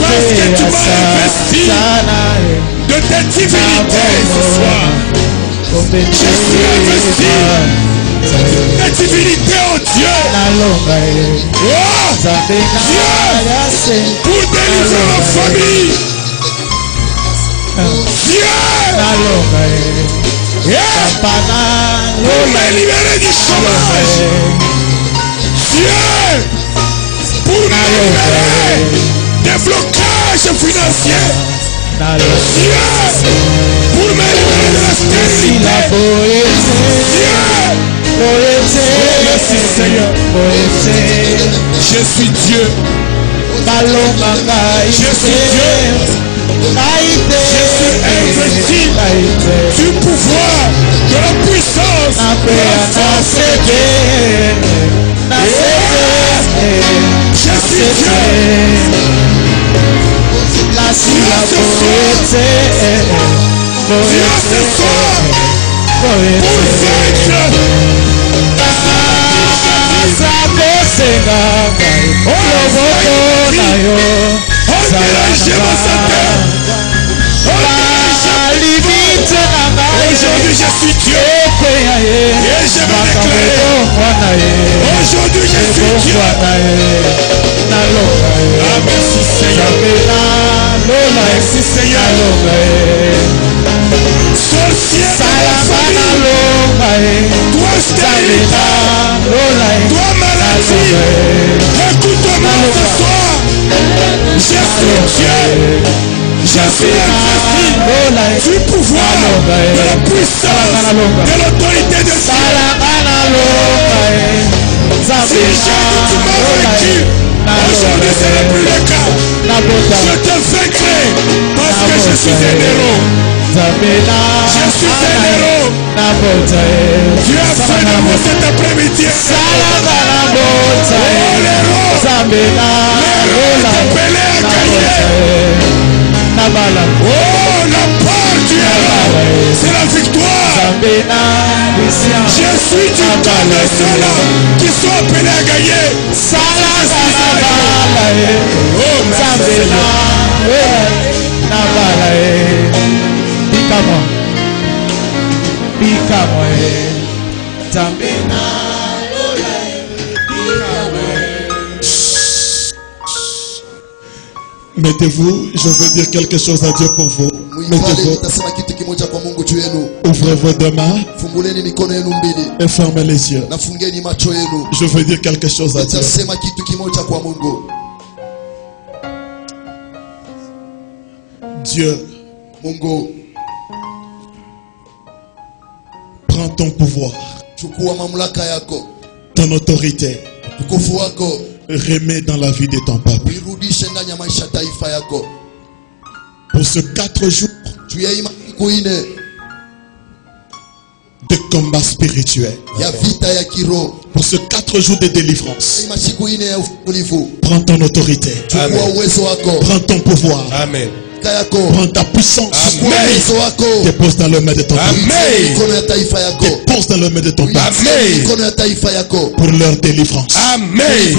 parce que ekute tu ya m'as investi satana de ta divinité ce soir. Je suis investi de ta divinité, oh Dieu. nalonga ye Oh, nzambe na yase pour délivrer ma famille. Dieu, nalonga ye yeah, pana pour me libérer du chômage. Dieu, pour me libérer des blocages financiers. Dieu, pour me libérer de la stérilité. Dieu, merci Seigneur. Je suis Dieu. Je suis Dieu. Je suis investi du pouvoir, de la puissance, de la force de Dieu. Je suis Dieu. Viens ce soir pour vaincre. Aujourd'hui je suis Dieu et je me déclare. Aujourd'hui je suis Dieu. Ah, merci Seigneur. Merci Seigneur. Sorcier de toi stérilité, toi maladie, écoute-moi ce soir. Je suis Dieu. Je suis investi du pouvoir, de la puissance, de l'autorité de Dieu. Si j'ai dit tu m'as vaincu, aujourd'hui ce n'est plus le cas. Je te vaincrai parce que je suis un héros. Je suis un héros. Dieu a fait de moi cet après-midi. Oh l'héros. L'héros est appelé à gagner. Oh la part du héros, c'est la victoire. Je suis du temps de ceux-là qui sont appelés à gagner. Oh merci Mettez-vous, je veux dire quelque chose à Dieu pour vous. Mettez-vous, ouvrez vos deux mains et fermez les yeux. Je veux dire quelque chose à Dieu. Dieu, prends ton pouvoir, ton autorité, remets dans la vie de ton peuple. Pour ce 4 jours de combat spirituel, pour ce 4 jours de délivrance, prends ton autorité, prends ton pouvoir, Amen. prends ta puissance, dépose dans le main de ton peuple, dépose dans le main de ton peuple, pour leur délivrance, Amen.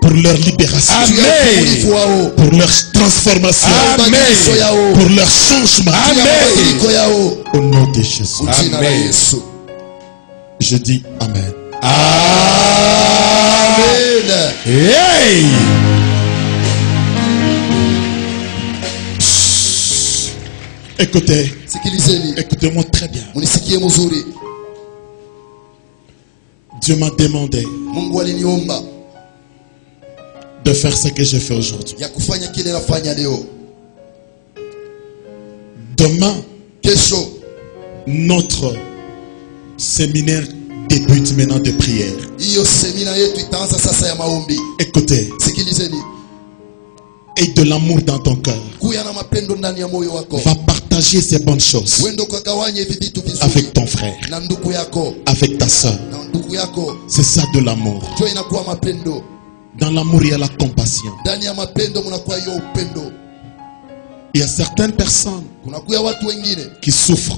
pour leur libération, Amen. pour leur transformation, Amen. pour leur changement. Amen. Au nom de Jésus, Amen. je dis Amen. Amen. Hey. Écoutez, écoutez-moi très bien. Dieu m'a demandé de faire ce que j'ai fait aujourd'hui. Demain, notre séminaire débute maintenant de prière. Écoutez, et de l'amour dans ton cœur. kuya na mapendo ndani ya moyo wako. Va partager ces bonnes choses Wendo kagawanye hivi vitu vizuri avec ton frère, na ndugu yako, avec ta soeur. na ndugu yako. C'est ça de l'amour. Jo inakuwa mapendo. Dans l'amour, il y a la compassion. Ndani ya mapendo mnakuwa hiyo upendo. Il y a certaines personnes Kunakuya watu wengine qui souffrent